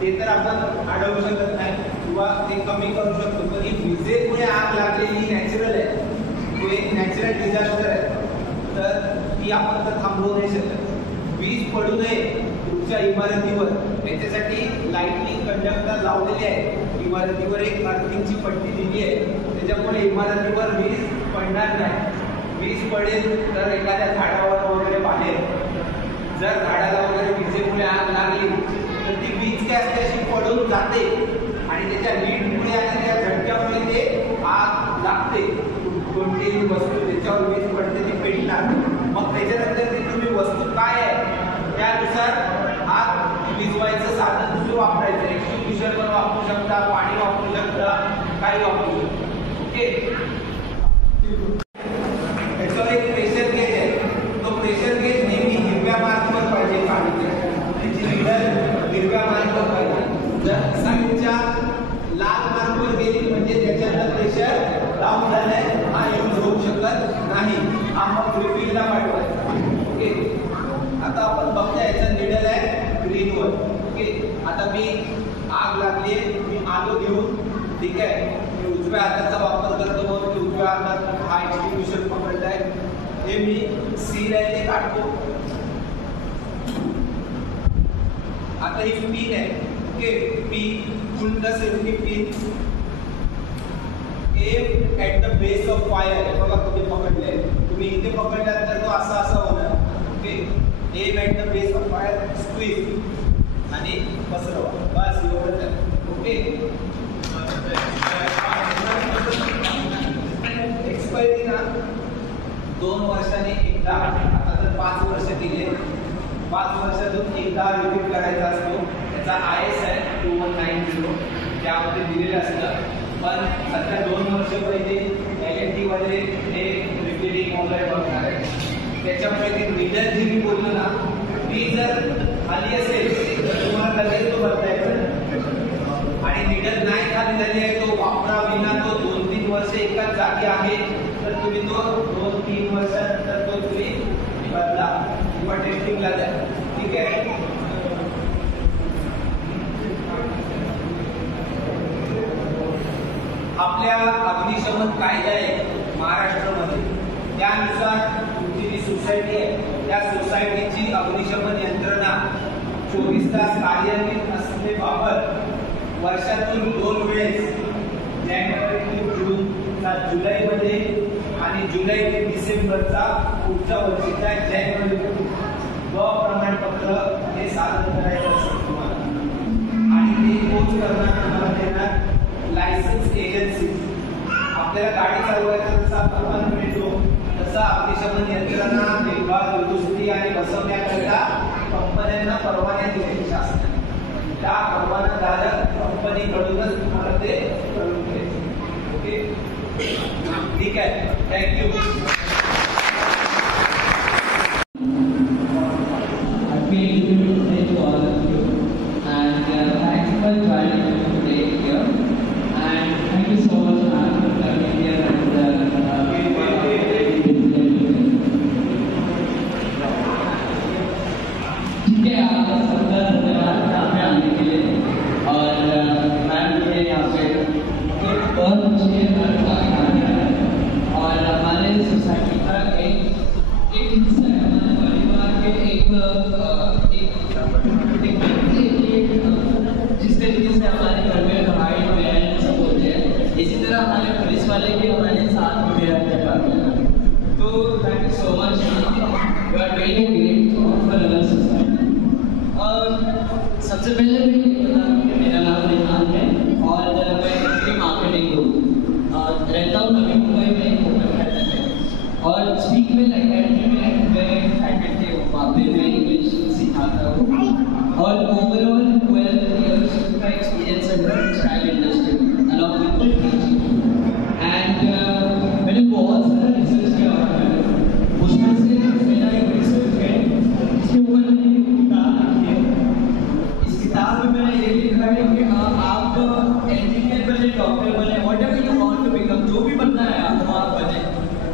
ते तर आपण अडवू शकत नाही किंवा ते कमी करू शकतो, पण ही विजेमुळे आग लागलेली नॅचरल आहे, तो एक नॅचरल डिझास्टर आहे, तर ती आपण तर थांबवू नाही शकत. वीज पडू नये तुमच्या इमारतीवर, याच्यासाठी लाईटनिंग कंडक्टर लावलेले आहे. इमारतीवर एक अर्थिंगची पट्टी दिली आहे, त्याच्यामुळे इमारतीवर वीज पडणार नाही. वीज पडेल तर एखाद्या झाडावर वगैरे बाहेर, जर झाडाला वगैरे विजेमुळे आग लागली तर ती वीज काय असते अशी पडून जाते आणि त्याच्या लीडमुळे आणि त्या झटक्यामुळे ते आग लागते. कोणतीही वस्तू त्याच्यावर वीज पडते ती पेटणार. मग त्याच्यानंतर ती तुम्ही वस्तू काय आहे त्यानुसार आग विझवायचं साधन तुम्ही वापरायचं. एक्सटिंग्विशर पण वापरू शकता, पाणी वापरू शकता, काही वापरू शकता. ओके. त्याच्यावर एक प्रेशर गेज आहे, तो प्रेशर गेज नेहमी हिरव्या मार्कवर पाहिजे पाणीच्या, त्याची निडल हिरव्या मार्कवर पाहिजे. जर साईडच्या लाल मार्कवर गेली म्हणजे त्याच्यातलं प्रेशर डाऊन झालंय, हा यूज होऊ शकत नाही, हा मग रिफिलला पाठवायचा. ओके. आता आपण बघता याचा निडल आहे ग्रीनवर. ओके. आता मी आग लागली, मी आलो घेऊन, ठीक आहे, मी उजव्या हाताचा वापर करतो, मग मी उजव्या हातात हा एक्सटिंग्विशर पकडलाय, हे मी सील आहे ते काढतो. आता ही पिन आहे. Okay. Pin pull the safety pin, aim at the base of fire. बघा तुम्ही पकडले, तुम्ही इथे पकडल्यात तर तो असा असा होणार. Okay. Aim at the base of fire, squeeze आणि पसरवा, बस एवढंच आहे. ओके. एक्सपायरी ना 2 वर्षांनी एकदा, आता तर 5 वर्ष दिले, 5 वर्षातून एकदा रिपीट करायचा असतो. त्याचा IS आहे 2190, त्यामध्ये दिलेलं असतं. पण सध्या 2 वर्ष पहिले LNT वाले हे रिपेरिंग वगैरे बघणार आहे, त्याच्यामुळे ती निडल जी मी बोललो ना, ती जर खाली असेल तर तुम्हाला लगेच तो बदलायचा, आणि निडल नाही खाली झाली आहे, तो वापरा विना तो 2-3 वर्ष एकाच जागी आहे, तर तुम्ही तो 2-3 वर्षानंतर तो तुम्ही बदला किंवा टेस्टिंगला द्या. ठीक आहे. आपल्या अग्निशमन कायदा आहे महाराष्ट्रामध्ये, त्यानुसार तुमची जी सोसायटी आहे त्या सोसायटीची अग्निशमन यंत्रणा 24 तास कार्यान्वित असण्याबाबत वर्षातून 2 वेळेस, जानेवारी ते जूनचा जुलैमध्ये आणि जुलै ते डिसेंबरचा पुढच्या वर्षीच्या जानेवारी प्रमाणपत्र हे सादर करायचं असतं तुम्हाला, आणि ते कोच करणार तुम्हाला देणार लायसन्स एजन्सी. आपल्या आपल्याला गाडी चालवायचं जसं आपण मिळतो तसं अग्निशमन यंत्रणा देखभाल दुरुस्ती आणि बसवण्याकरिता कंपन्यांना परवाने दिलेले असतात. त्या परवानाधारक कंपनीकडूनच तुम्हाला ते करून घ्यायचे. ओके, ठीक आहे. Thank you. Thanks for joining us today here, and thank you so much for coming here and ठीक है, आपका सबका धन्यवाद यहाँ पे आने के लिए. और मैम भी है यहाँ पे, तो बहुत अच्छी है. और हमारे सोसाइटी का एक हिस्सा है, हमारे परिवार के जिस तरीके से हमारे घर में भाई बहन सब होते हैं, इसी तरह हमारे पुलिस वाले भी हमारे साथ में रहते हैं. तो thank you so much, you are very great for our society. और सबसे पहले मेरा नाम रिहान है और मैं मार्केटिंग हूँ, रहता हूँ नवी मुंबई में होटल और स्पीक में अकेडमी में मैं फैकल्टी हूँ, वहाँ पे मैं इंग्लिश सिखाता हूँ. और ओवरऑल 12 years का एक्सपीरियंस है टेक्सटाइल इंडस्ट्री अलॉन्ग विद द टीचिंग. एंड मैंने बहुत सारा रिसर्च किया हुआ है, उसमें से मेरा एक रिसर्च है इसके ऊपर मैंने एक किताब लिखी है. इस किताब में मैंने ये लिखा है कि आप इंजीनियर बने, डॉक्टर बने, whatever you want to become, जो भी बनना है आपको आप बने,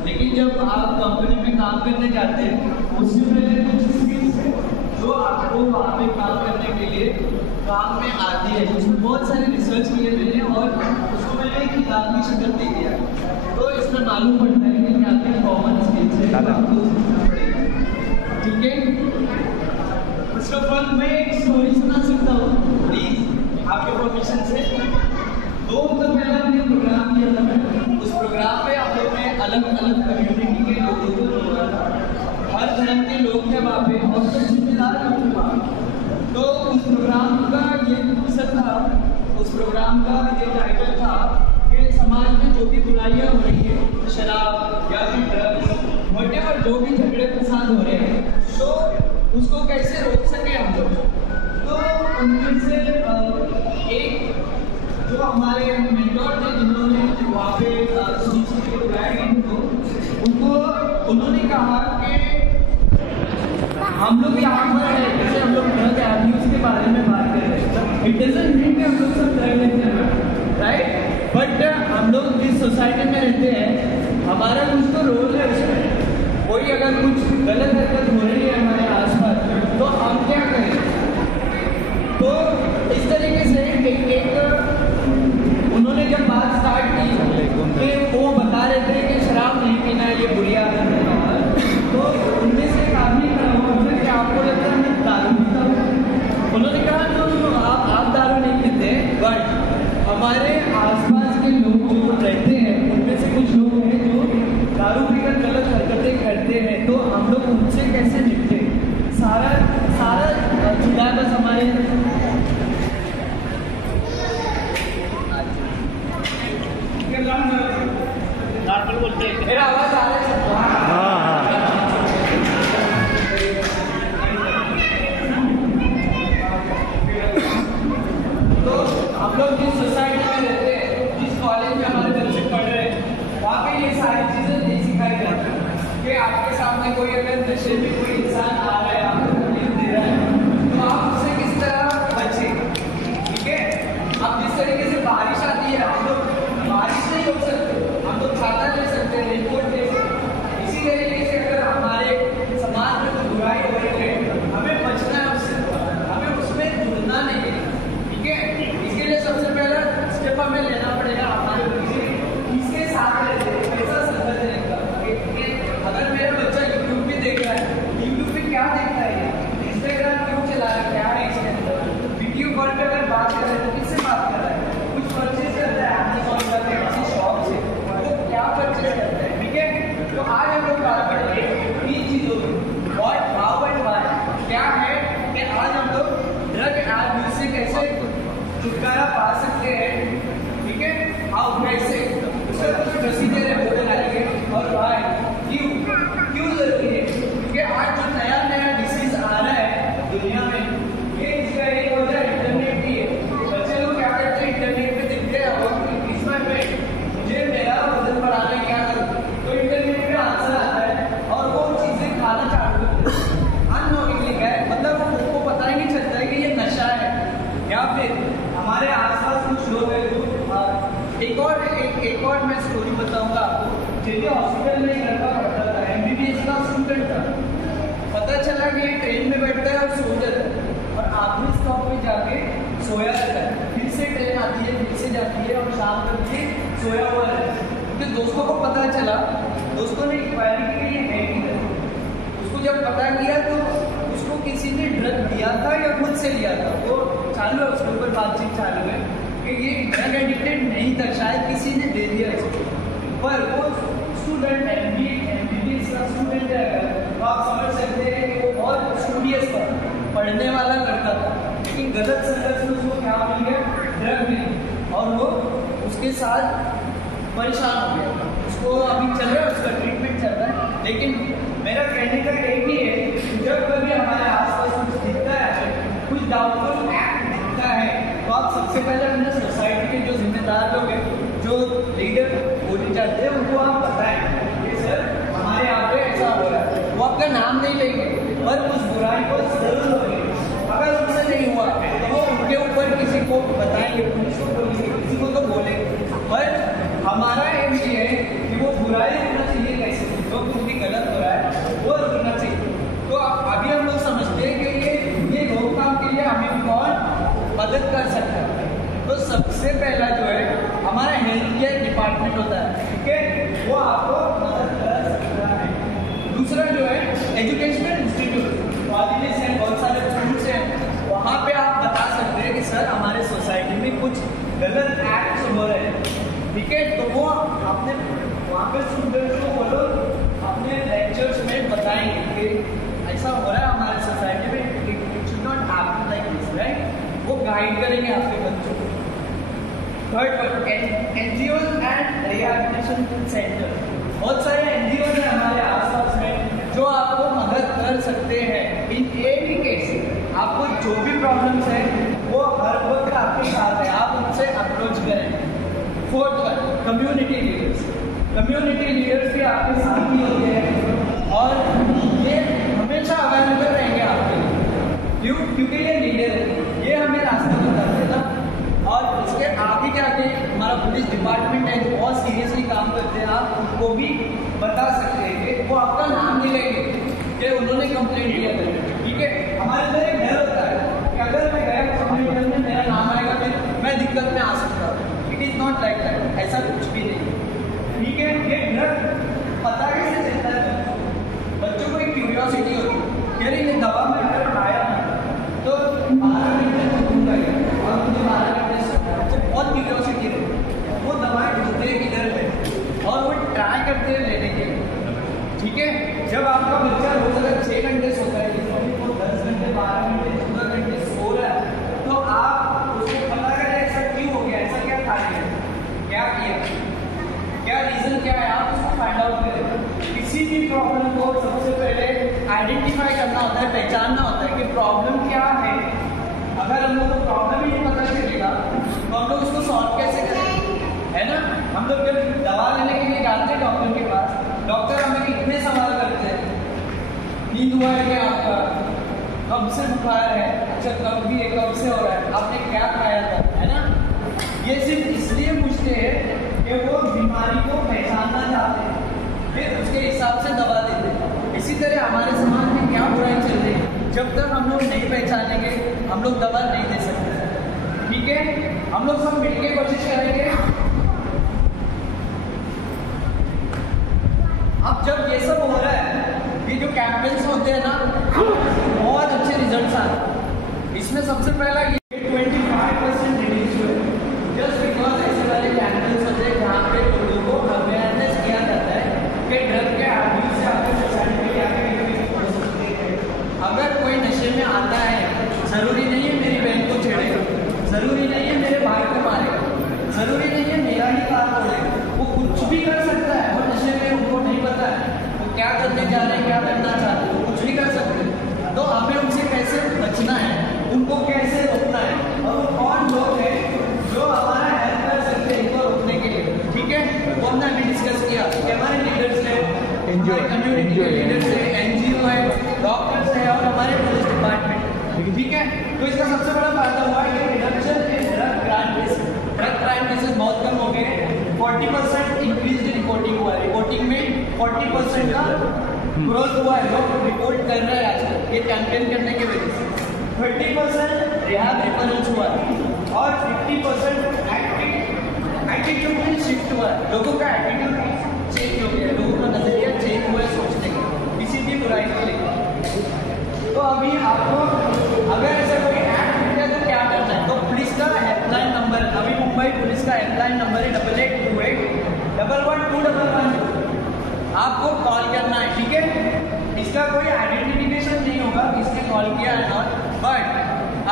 लेकिन जब आप कंपनी में काम करने जाते हैं उससे पहले कुछ स्किल्स है जो आपको वहाँ पे काम करने के लिए काम में आती है. उसमें बहुत सारे रिसर्च किए मैंने और उसको मैंने एक किताब की शक्ल दे दिया. तो इसमें मालूम पड़ता है कि क्या क्या कॉमन स्किल्स है आपको सीखना पड़ेगा. ठीक है, फर्स्ट ऑफ ऑल मैं एक स्टोरी सुना सकता हूँ प्लीज आपके परमिशन से. 2 हफ्ते पहले हमने प्रोग्राम किया था. उस प्रोग्राम में हम लोग ने अलग अलग कम्युनिटी के लोगों को जोड़ा था. हर धर्म के लोग थे वहाँ पे और कुछ जिम्मेदार लोग थे वहाँ. तो उस प्रोग्राम का ये मकसद था, उस प्रोग्राम का ये टाइटल था कि समाज में जो भी बुराइयाँ हो रही है, शराब या फिर ड्रग्स व्हाटएवर जो भी झगड़े फसाद हो रहे हैं, तो उसको कैसे रोक सके हम लोग. तो उनमें से एक जो हमारे मेंटोर थे जिन्होंने वहाँ पे सीखी के गाइड को, उन्होंने कहा कि हम लोग यहाँ पर है, जैसे हम लोग ड्रग एब्यूज के बारे में बात कर रहे हैं. इट डजंट मीन कि हम लोग सब ड्रग लेते हैं, राइट, बट हम लोग जिस सोसाइटी में रहते हैं हमारा कुछ तो रोल है उसमें. कोई अगर कुछ गलत हरकत हो रही है हमारे आसपास तो हम क्या करें. तो इस तरीके से उन्होंने जब बात स्टार्ट की कि वो बता रहे थे कि शराब नहीं पीना ये बुरी आदत है, तो उनमें से एक आदमी खड़ा हुआ कि आपको लगता है मैं दारू पीता हूँ. उन्होंने कहा तो आप दारू नहीं पीते, बट हमारे आसपास के लोग जो रहते हैं उनमें से कुछ लोग हैं जो दारू पीकर गलत हरकतें करते हैं. तो हम लोग उनसे कैसे निपटे, सारा जुड़ा बस हमारे बोलते हैं. मेरा आवाज आ रहा है? तो हम लोग जिस सोसाइटी में रहते हैं, जिस कॉलेज में हमारे बच्चे पढ़ रहे हैं, वहाँ पे ये सारी चीजें नहीं सिखाई जाती कि आपके सामने कोई अगर नशे में कोई इंसान आ रहा है, आपको तकलीफ दे रहा है, तो आप उससे किस तरह बचें. ठीक है, अब जिस तरीके से बारिश आती है, हम लोग बारिश नहीं रोक सकते, हम लोग छाता ले सकते हैं, रेनकोट ले सकते हैं. इसी तरीके से अगर हमारे समाज में कोई बुराई हो रही है, हमें बचना है उससे, हमें उसमें जुड़ना नहीं है. ठीक है, इसके लिए सबसे पहला स्टेप हमें लेना पड़ेगा हमारे बच्चे किसके साथ रहते हैं, कैसा संगत रहेगा. अगर मेरा बच्चा यूट्यूब पे देख रहा है, यूट्यूब पे क्या देख जैसे हॉस्पिटल में एक लड़का पढ़ता था, MBBS का स्टूडेंट था, पता चला कि ये ट्रेन में बैठता है और सो जाता है और आखिरी स्टॉप पे जाके सोया रहता है, फिर से ट्रेन आती है, फिर से जाती है और शाम तक ये सोया हुआ रहता है। तो दोस्तों को पता चला, दोस्तों ने इंक्वायरी की ये है किधर। उसको जब पता किया तो उसको किसी ने ड्रग दिया था या खुद से लिया था, वो चालू है, उसके ऊपर बातचीत चालू है कि ये ड्रग एडिक्टेड नहीं था, शायद किसी ने दे दिया इसको। पर वो स्टूडेंट MBBS का स्टूडेंट है, तो आप समझ सकते हैं कि वो बहुत स्टूडियस था, पढ़ने वाला लड़का था, लेकिन गलत संगत में उसको क्या मिल गया, ड्रग मिली और वो उसके साथ परेशान हो गया। उसको अभी चल रहा है, उसका ट्रीटमेंट चल रहा है। लेकिन मेरा कहने का एक ही है, जब कभी हमारे आसपास कुछ दिखता है, कुछ डाउटफुल एक्ट दिखता है, तो आप सबसे पहले अपने सोसाइटी के जो जिम्मेदार लोग हैं, जो लीडर बोले जाते हैं, उनको आप बताएं कि सर हमारे यहाँ पे ऐसा हो रहा है। वो आपका नाम नहीं लेंगे पर उस बुराई को जरूर होंगे। अगर उनसे नहीं हुआ तो वो उनके ऊपर किसी को बताएंगे, पुलिस को बोलेंगे, किसी को तो बोलेंगे। पर हमारा एम ये है कि वो बुराई होना चाहिए, कैसे जो कुछ भी गलत हो रहा है वो रुकना चाहिए। तो अभी हम लोग समझते हैं कि ये रोकथाम के लिए हमें कौन मदद कर सकता है। तो सबसे पहला जो है हमारा हेल्थ केयर डिपार्टमेंट होता है, ठीक है, वो आपको मदद कर सकता है। दूसरा जो है एजुकेशनल इंस्टीट्यूट, कॉलेजेस हैं, बहुत सारे स्कूल्स हैं, वहाँ पे आप बता सकते हैं कि सर हमारे सोसाइटी में कुछ गलत एक्ट्स हो रहे हैं, ठीक है। तो वो आपने वहाँ पे स्टूडेंट्स को बोलो, अपने लेक्चर्स में बताएंगे कि ऐसा हो रहा है हमारे सोसाइटी में, it should not happen like this, right. वो गाइड करेंगे आपके बच्चों को। Third, NGOs end rehabilitation centre, बहुत सारे NGOs हैं हमारे आसपास में जो आपको मदद कर सकते हैं इन एनी केस। आपको जो भी प्रॉब्लम्स है वो हर वक्त आपके साथ है, आप उनसे अप्रोच करें। Fourth one, community leaders. Community leaders भी आपके साथ ही होते हैं और ये हमेशा अवेलेबल रहेंगे आपके लिए, क्योंकि ये लीडर है, ये हमें रास्ता बताते हैं ना। और इसके आगे क्या आगे हमारा पुलिस डिपार्टमेंट है जो बहुत सीरियसली काम करते हैं, आप उनको भी बता सकते हैं कि वो आपका नाम नहीं लेंगे कि उन्होंने कंप्लेंट किया था, ठीक है। हमारे अंदर एक डर होता है कि अगर मैं गया कंप्लेंट में मेरा नाम आएगा फिर मैं दिक्कत में आ सकता हूँ। It is not like that, ऐसा कुछ भी नहीं, ठीक है। ये डर पता कैसे चलता है, बच्चों को एक क्यूरियोसिटी होती है, यार ये दवा में अगर खाया तो 12 घंटे तो घूम गए और मुझे 12 घंटे से बहुत क्यूरियोसिटी रहती, वो दवाएं ढूंढते हैं किधर है और वो ट्राई करते हैं लेने के लिए, ठीक है। जब आपका बच्चा रोज अगर 6 घंटे सोता है, वो 10 घंटे 12 घंटे 14 घंटे सो रहा है, तो आप उसको पता करें ऐसा क्यों हो गया, ऐसा क्या था, क्या किया, क्या रीजन क्या है, आप उसको फाइंड आउट करें। किसी भी प्रॉब्लम को सबसे पहले आइडेंटिफाई करना होता है, पहचानना होता है कि प्रॉब्लम क्या है। अगर हम लोग को प्रॉब्लम ही नहीं पता चलेगा तो हम लोग उसको सॉल्व कैसे करेंगे, है ना। हम लोग जब दवा लेने के लिए जाते हैं डॉक्टर के पास, डॉक्टर हमें इतने सवाल करते हैं, नींद हुआ है क्या आपका, कब से बुखार है, अच्छा कब भी है, कब से हो रहा है, आपने क्या खाया था, है ना। ये सिर्फ इसलिए पूछते हैं कि वो बीमारी को पहचानना चाहते हैं, फिर उसके हिसाब से दवा देते हैं। इसी तरह हमारे समाज में क्या बुराई चल रही है, जब तक हम लोग नहीं पहचानेंगे हम लोग दवा नहीं दे सकते, ठीक है। हम लोग सब मिलकर कोशिश करेंगे। अब जब ये सब हो रहा है, ये जो कैंपेन्स होते हैं ना, बहुत अच्छे रिजल्ट्स आते हैं। इसमें सबसे पहला ये 25% रिड्यूस हुए, जस्ट बिकॉज ऐसे वाले कैंपेन्स होते हैं जहाँ पे लोगों को अवेयरनेस किया जाता है कि ड्रग के एब्यूज से आपकी सोसाइटी में क्या बेनिफिट हो सकते हैं। अगर कोई नशे में आता है, जरूरी नहीं है मेरी बहन को छेड़ेगा, जरूरी नहीं है मेरे भाई को मारेगा, जरूरी नहीं है मेरा ही कार तोड़ेगा, वो कुछ भी कर सकता है। वो नशे में उनको नहीं पता है वो क्या करने जा रहे हैं, क्या करना चाहते हैं, वो कुछ भी कर सकते हैं। तो हमें उनसे कैसे बचना है, उनको कैसे रोकना है, और वो कौन लोग हैं जो हमारा हेल्प कर सकते हैं इनको रोकने के लिए, ठीक है। वो हमने अभी डिस्कस किया कि हमारे लीडर्स हैं, हमारे कम्युनिटी के लीडर्स हैं, NGO है, डॉक्टर्स है और हमारे पुलिस डिपार्टमेंट, ठीक है। तो इसका सबसे बड़ा फायदा हुआ है कि reduction in drug crime cases, drug crime cases बहुत कम हो गए, 40% इंक्रीज रिपोर्टिंग हुआ है, रिपोर्टिंग 40% का ग्रोथ हुआ है, लोग रिपोर्ट कर रहे हैं आजकल ये कैंपेन करने की वजह से। 30% रिहैब रेफरेंस हुआ है और 50% एटीट्यूड में शिफ्ट हुआ है। लोगों का एटीट्यूड चेंज हो गया है, लोगों का नजरिया चेंज हुआ है सोचने का किसी भी बुराई को लेकर। तो अभी आपको अगर ऐसा कोई एक्ट किया तो क्या करना है, तो पुलिस का हेल्पलाइन नंबर, अभी मुंबई पुलिस का हेल्पलाइन नंबर है 8828111211। आपको कॉल करना है, ठीक है। इसका कोई आइडेंटिफिकेशन नहीं होगा किसने कॉल किया है नॉट, बट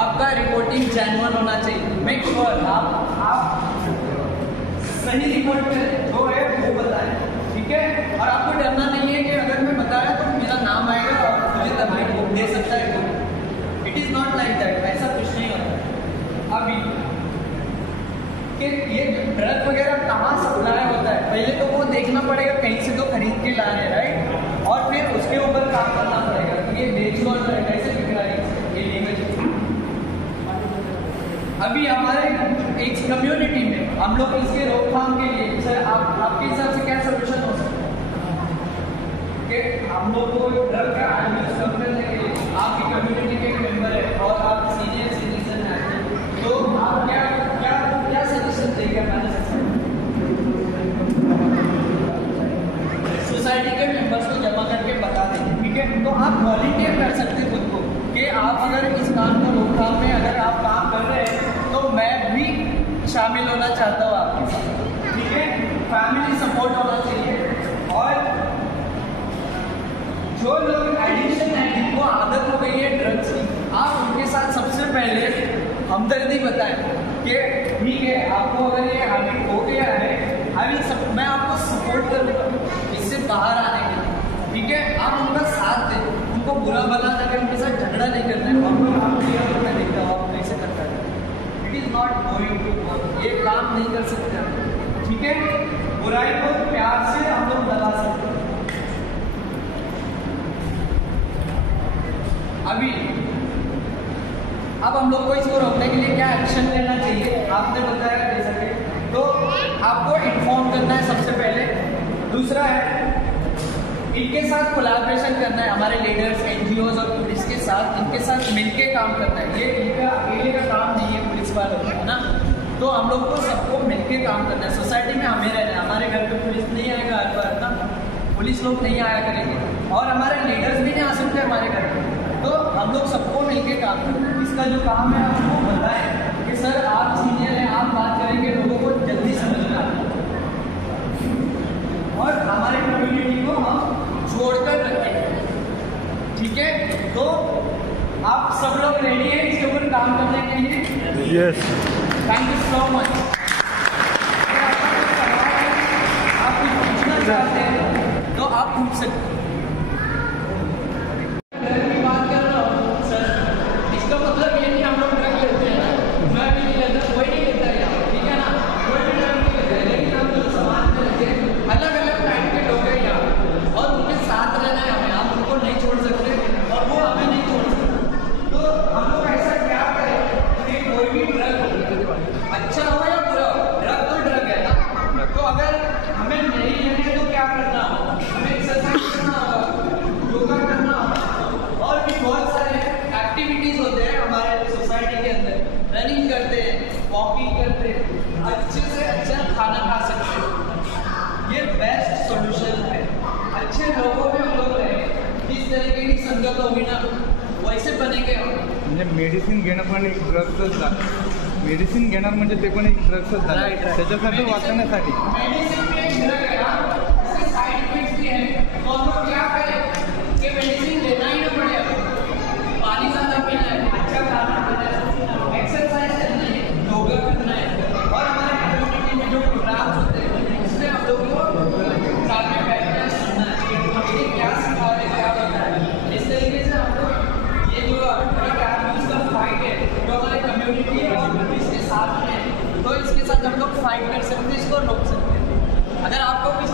आपका रिपोर्टिंग जेन्युइन होना चाहिए। मेक श्योर आप सही रिपोर्ट करें, जो है वो बताएं, ठीक है। और आपको डरना नहीं है कि अगर मैं बताया तो मेरा नाम आएगा और मुझे तकलीफ दे सकता है। It is not like that, ऐसा कुछ नहीं होता। अभी कि ये ड्रग वगैरह कहाँ सप्लाई होता है, पहले तो वो देखना पड़ेगा, कहीं से तो खरीद के ला रहे, राइट, और फिर उसके ऊपर काम करना पड़ेगा कि ये बेच और कैसे बिक रहा है, ये लीगल। अभी हमारे एक कम्युनिटी में हम लोग इसके रोकथाम के लिए, सर आपके हिसाब से क्या सोल्यूशन हो सकता है कि हम लोग को ड्रग का यूज कम करने के लिए, आपकी कम्युनिटी के एक मेंबर है और आप सीनियर सिटीजन हैं, तो आप क्या क्या क्या सजेशन देंगे हमारे सोसाइटी के मेंबर्स को जमा करके बता देंगे, ठीक है। तो आप वॉलंटियर कर सकते खुद को कि आप अगर इस काम को रोकथाम में अगर आप काम कर रहे हैं तो मैं भी शामिल होना चाहता हूँ आपके साथ, ठीक है। फैमिली सपोर्ट होना चाहिए। और जो लोग एडिक्शन है, जिनको आदत हो गई है ड्रग्स की, आप उनके साथ सबसे पहले हमदर्दी बताएं कि ठीक है आपको अगर ये हैबिट हो गया है, मैं आपको सपोर्ट करूँगा इससे बाहर आने के लिए, ठीक है। आप उनका साथ दें, उनको बुरा भला करके उनके साथ झगड़ा नहीं करना है। मैं देखता हूँ आप कैसे करता है, it is not going to work, ये काम नहीं कर सकते हम, ठीक है। बुराई को प्यार से हम लोग दबा सकते हैं। अभी अब हम लोग को इसको रोकने के लिए क्या एक्शन लेना चाहिए, आपने बताया दे सके तो आपको इन्फॉर्म करना है सबसे पहले। दूसरा है इनके साथ कोलैबोरेशन करना है, हमारे लीडर्स, एनजीओज और पुलिस के साथ, इनके साथ मिलके काम करना है। ये इनका अकेले का काम नहीं है पुलिस वालों का, है ना। तो हम लोग को सबको मिलके काम करना है। सोसाइटी में हमें रहना है, हमारे घर पे पुलिस नहीं आएगा हर बार ना, पुलिस लोग नहीं आया करेंगे और हमारे लीडर्स भी नहीं आ सकते हमारे घर पे। तो हम लोग सबको मिलके काम करना है। इसका जो काम है आपको बताएं कि सर आप सीनियर हैं, आप बात करेंगे, लोगों को जल्दी समझना और हमारे कम्युनिटी को हम जोड़कर रखें, ठीक है। तो आप सब लोग रेडी हैं इसके ऊपर काम करने के लिए? Yes. Thank you so much. आप कुछ पूछना चाहते हैं तो आप पूछ सकते हैं। बात कर रहा हूँ सर, इसका मतलब ये नहीं हम लोग ड्रग लेते हैं, मैं भी नहीं लेता, कोई नहीं लेता है, ठीक है ना, कोई भी ड्रग नहीं लेता है, लेकिन हम लोग समाज में रहते हैं, अलग अलग टाइप के लोग हैं यहाँ और उनके साथ रहना है हमें, हम उनको नहीं छोड़ सकते और वो हमें नहीं छोड़ सकते। तो हम लोग ऐसा क्या करें कि कोई भी ड्रग अच्छा हो या बुरा हो, ड्रग तो ड्रग है ना। तो अगर हमें नहीं लेने तो क्या करना होगा, हमें एक्सरसाइज करना होगा, योगा करना होगा और भी बहुत सारे एक्टिविटीज होते हैं हमारे सोसाइटी के अंदर, रनिंग करते हैं, वॉकिंग करते हैं, अच्छे से अच्छा खाना खा सकते हैं। ये बेस्ट सॉल्यूशन है। अच्छे लोगों में हम लोग रहें, जिस तरीके की संगत होगी ना वैसे बनेंगे हम। म्हणजे मेडिसिन घेणं पण एक ड्रग्सच झालं, मेडिसिन घेणार म्हणजे ते पण एक ड्रग्सच झालं, त्याच्यासाठी वाचण्यासाठी। मेडिसिन भी एक ड्रग है ना, इसके साइड इफेक्ट्स भी हैं, तो हम लोग क्या करें कि मेडिसिन लेना ही ना पड़े, पानी ज़्यादा पीना है, अच्छा खाना खाना है, एक्सरसाइज करना है, योगा करना है और हमारे कम्युनिटी में जो प्रोग्राम्स होते हैं उसमें हम लोग को साथ में बैठना सुनना है, ये क्या सिखा रहे हैं, क्या बता रहे हैं। इस तरीके से हम लोग ये जो ड्रग एब्यूज का फाइट है जो हमारे कम्युनिटी और पुलिस के साथ में, तो इसके साथ हम लोग फाइट कर सकते हैं, इसको रोक सकते हैं। अगर आपको कुछ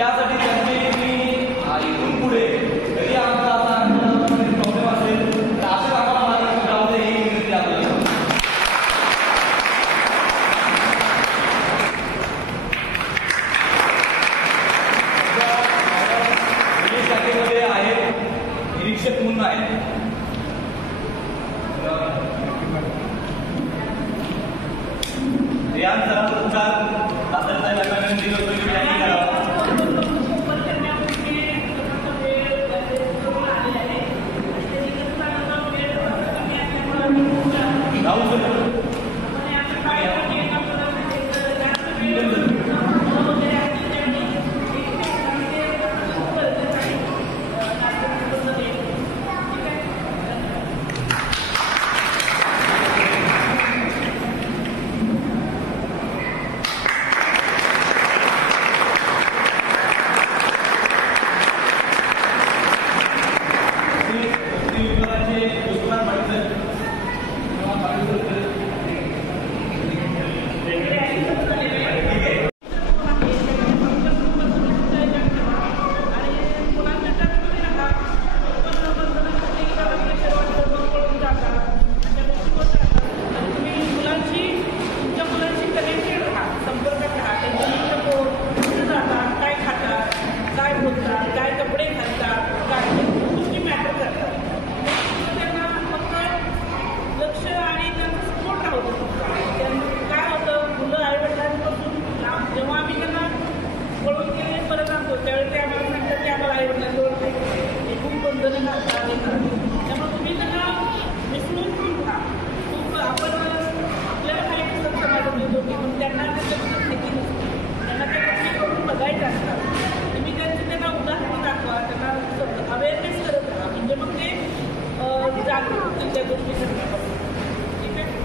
त्यासाठी त्यांची मी इथून पुढे जरी आमचा असा प्रॉब्लेम असेल तर असेच आम्हाला मार्ग लावते ही विनंती आपल्याला. पोलीस शाखेमध्ये आहे निरीक्षक म्हणून आहे. रियान सरांचा उपचार दादा साहेबांना विनंती करतो की त्यांनी करावा. राहुल सर विभागाचे पुष्पराज पाटील काय कपडे घालतात, काय गोष्टी मॅटर करतात. त्यांना फक्त लक्ष आणि त्यांचा सपोर्ट राहतो. काय होतं, मुलं आईवडिलांपासून जेव्हा आम्ही त्यांना वळून गेले परत आणतो त्यावेळी ते आम्हाला सांगतात की आम्हाला आईवडिलांजवळ खूप बंधनं घालतात. त्यामुळे तुम्ही त्यांना मिसळून घेऊन खा. खूप आपण आपल्याला काही समाजात मिळतो की पण त्यांना त्याच्याबद्दल माहिती नसते. त्यांना त्या गोष्टी करून बघायच्या असतात. तुम्ही त्यांना उदाहरण दाखवा, त्यांना अवेअरनेस करत राहा, म्हणजे मग ते जागरूक होतील त्या गोष्टी करण्यापासून. ठीक आहे.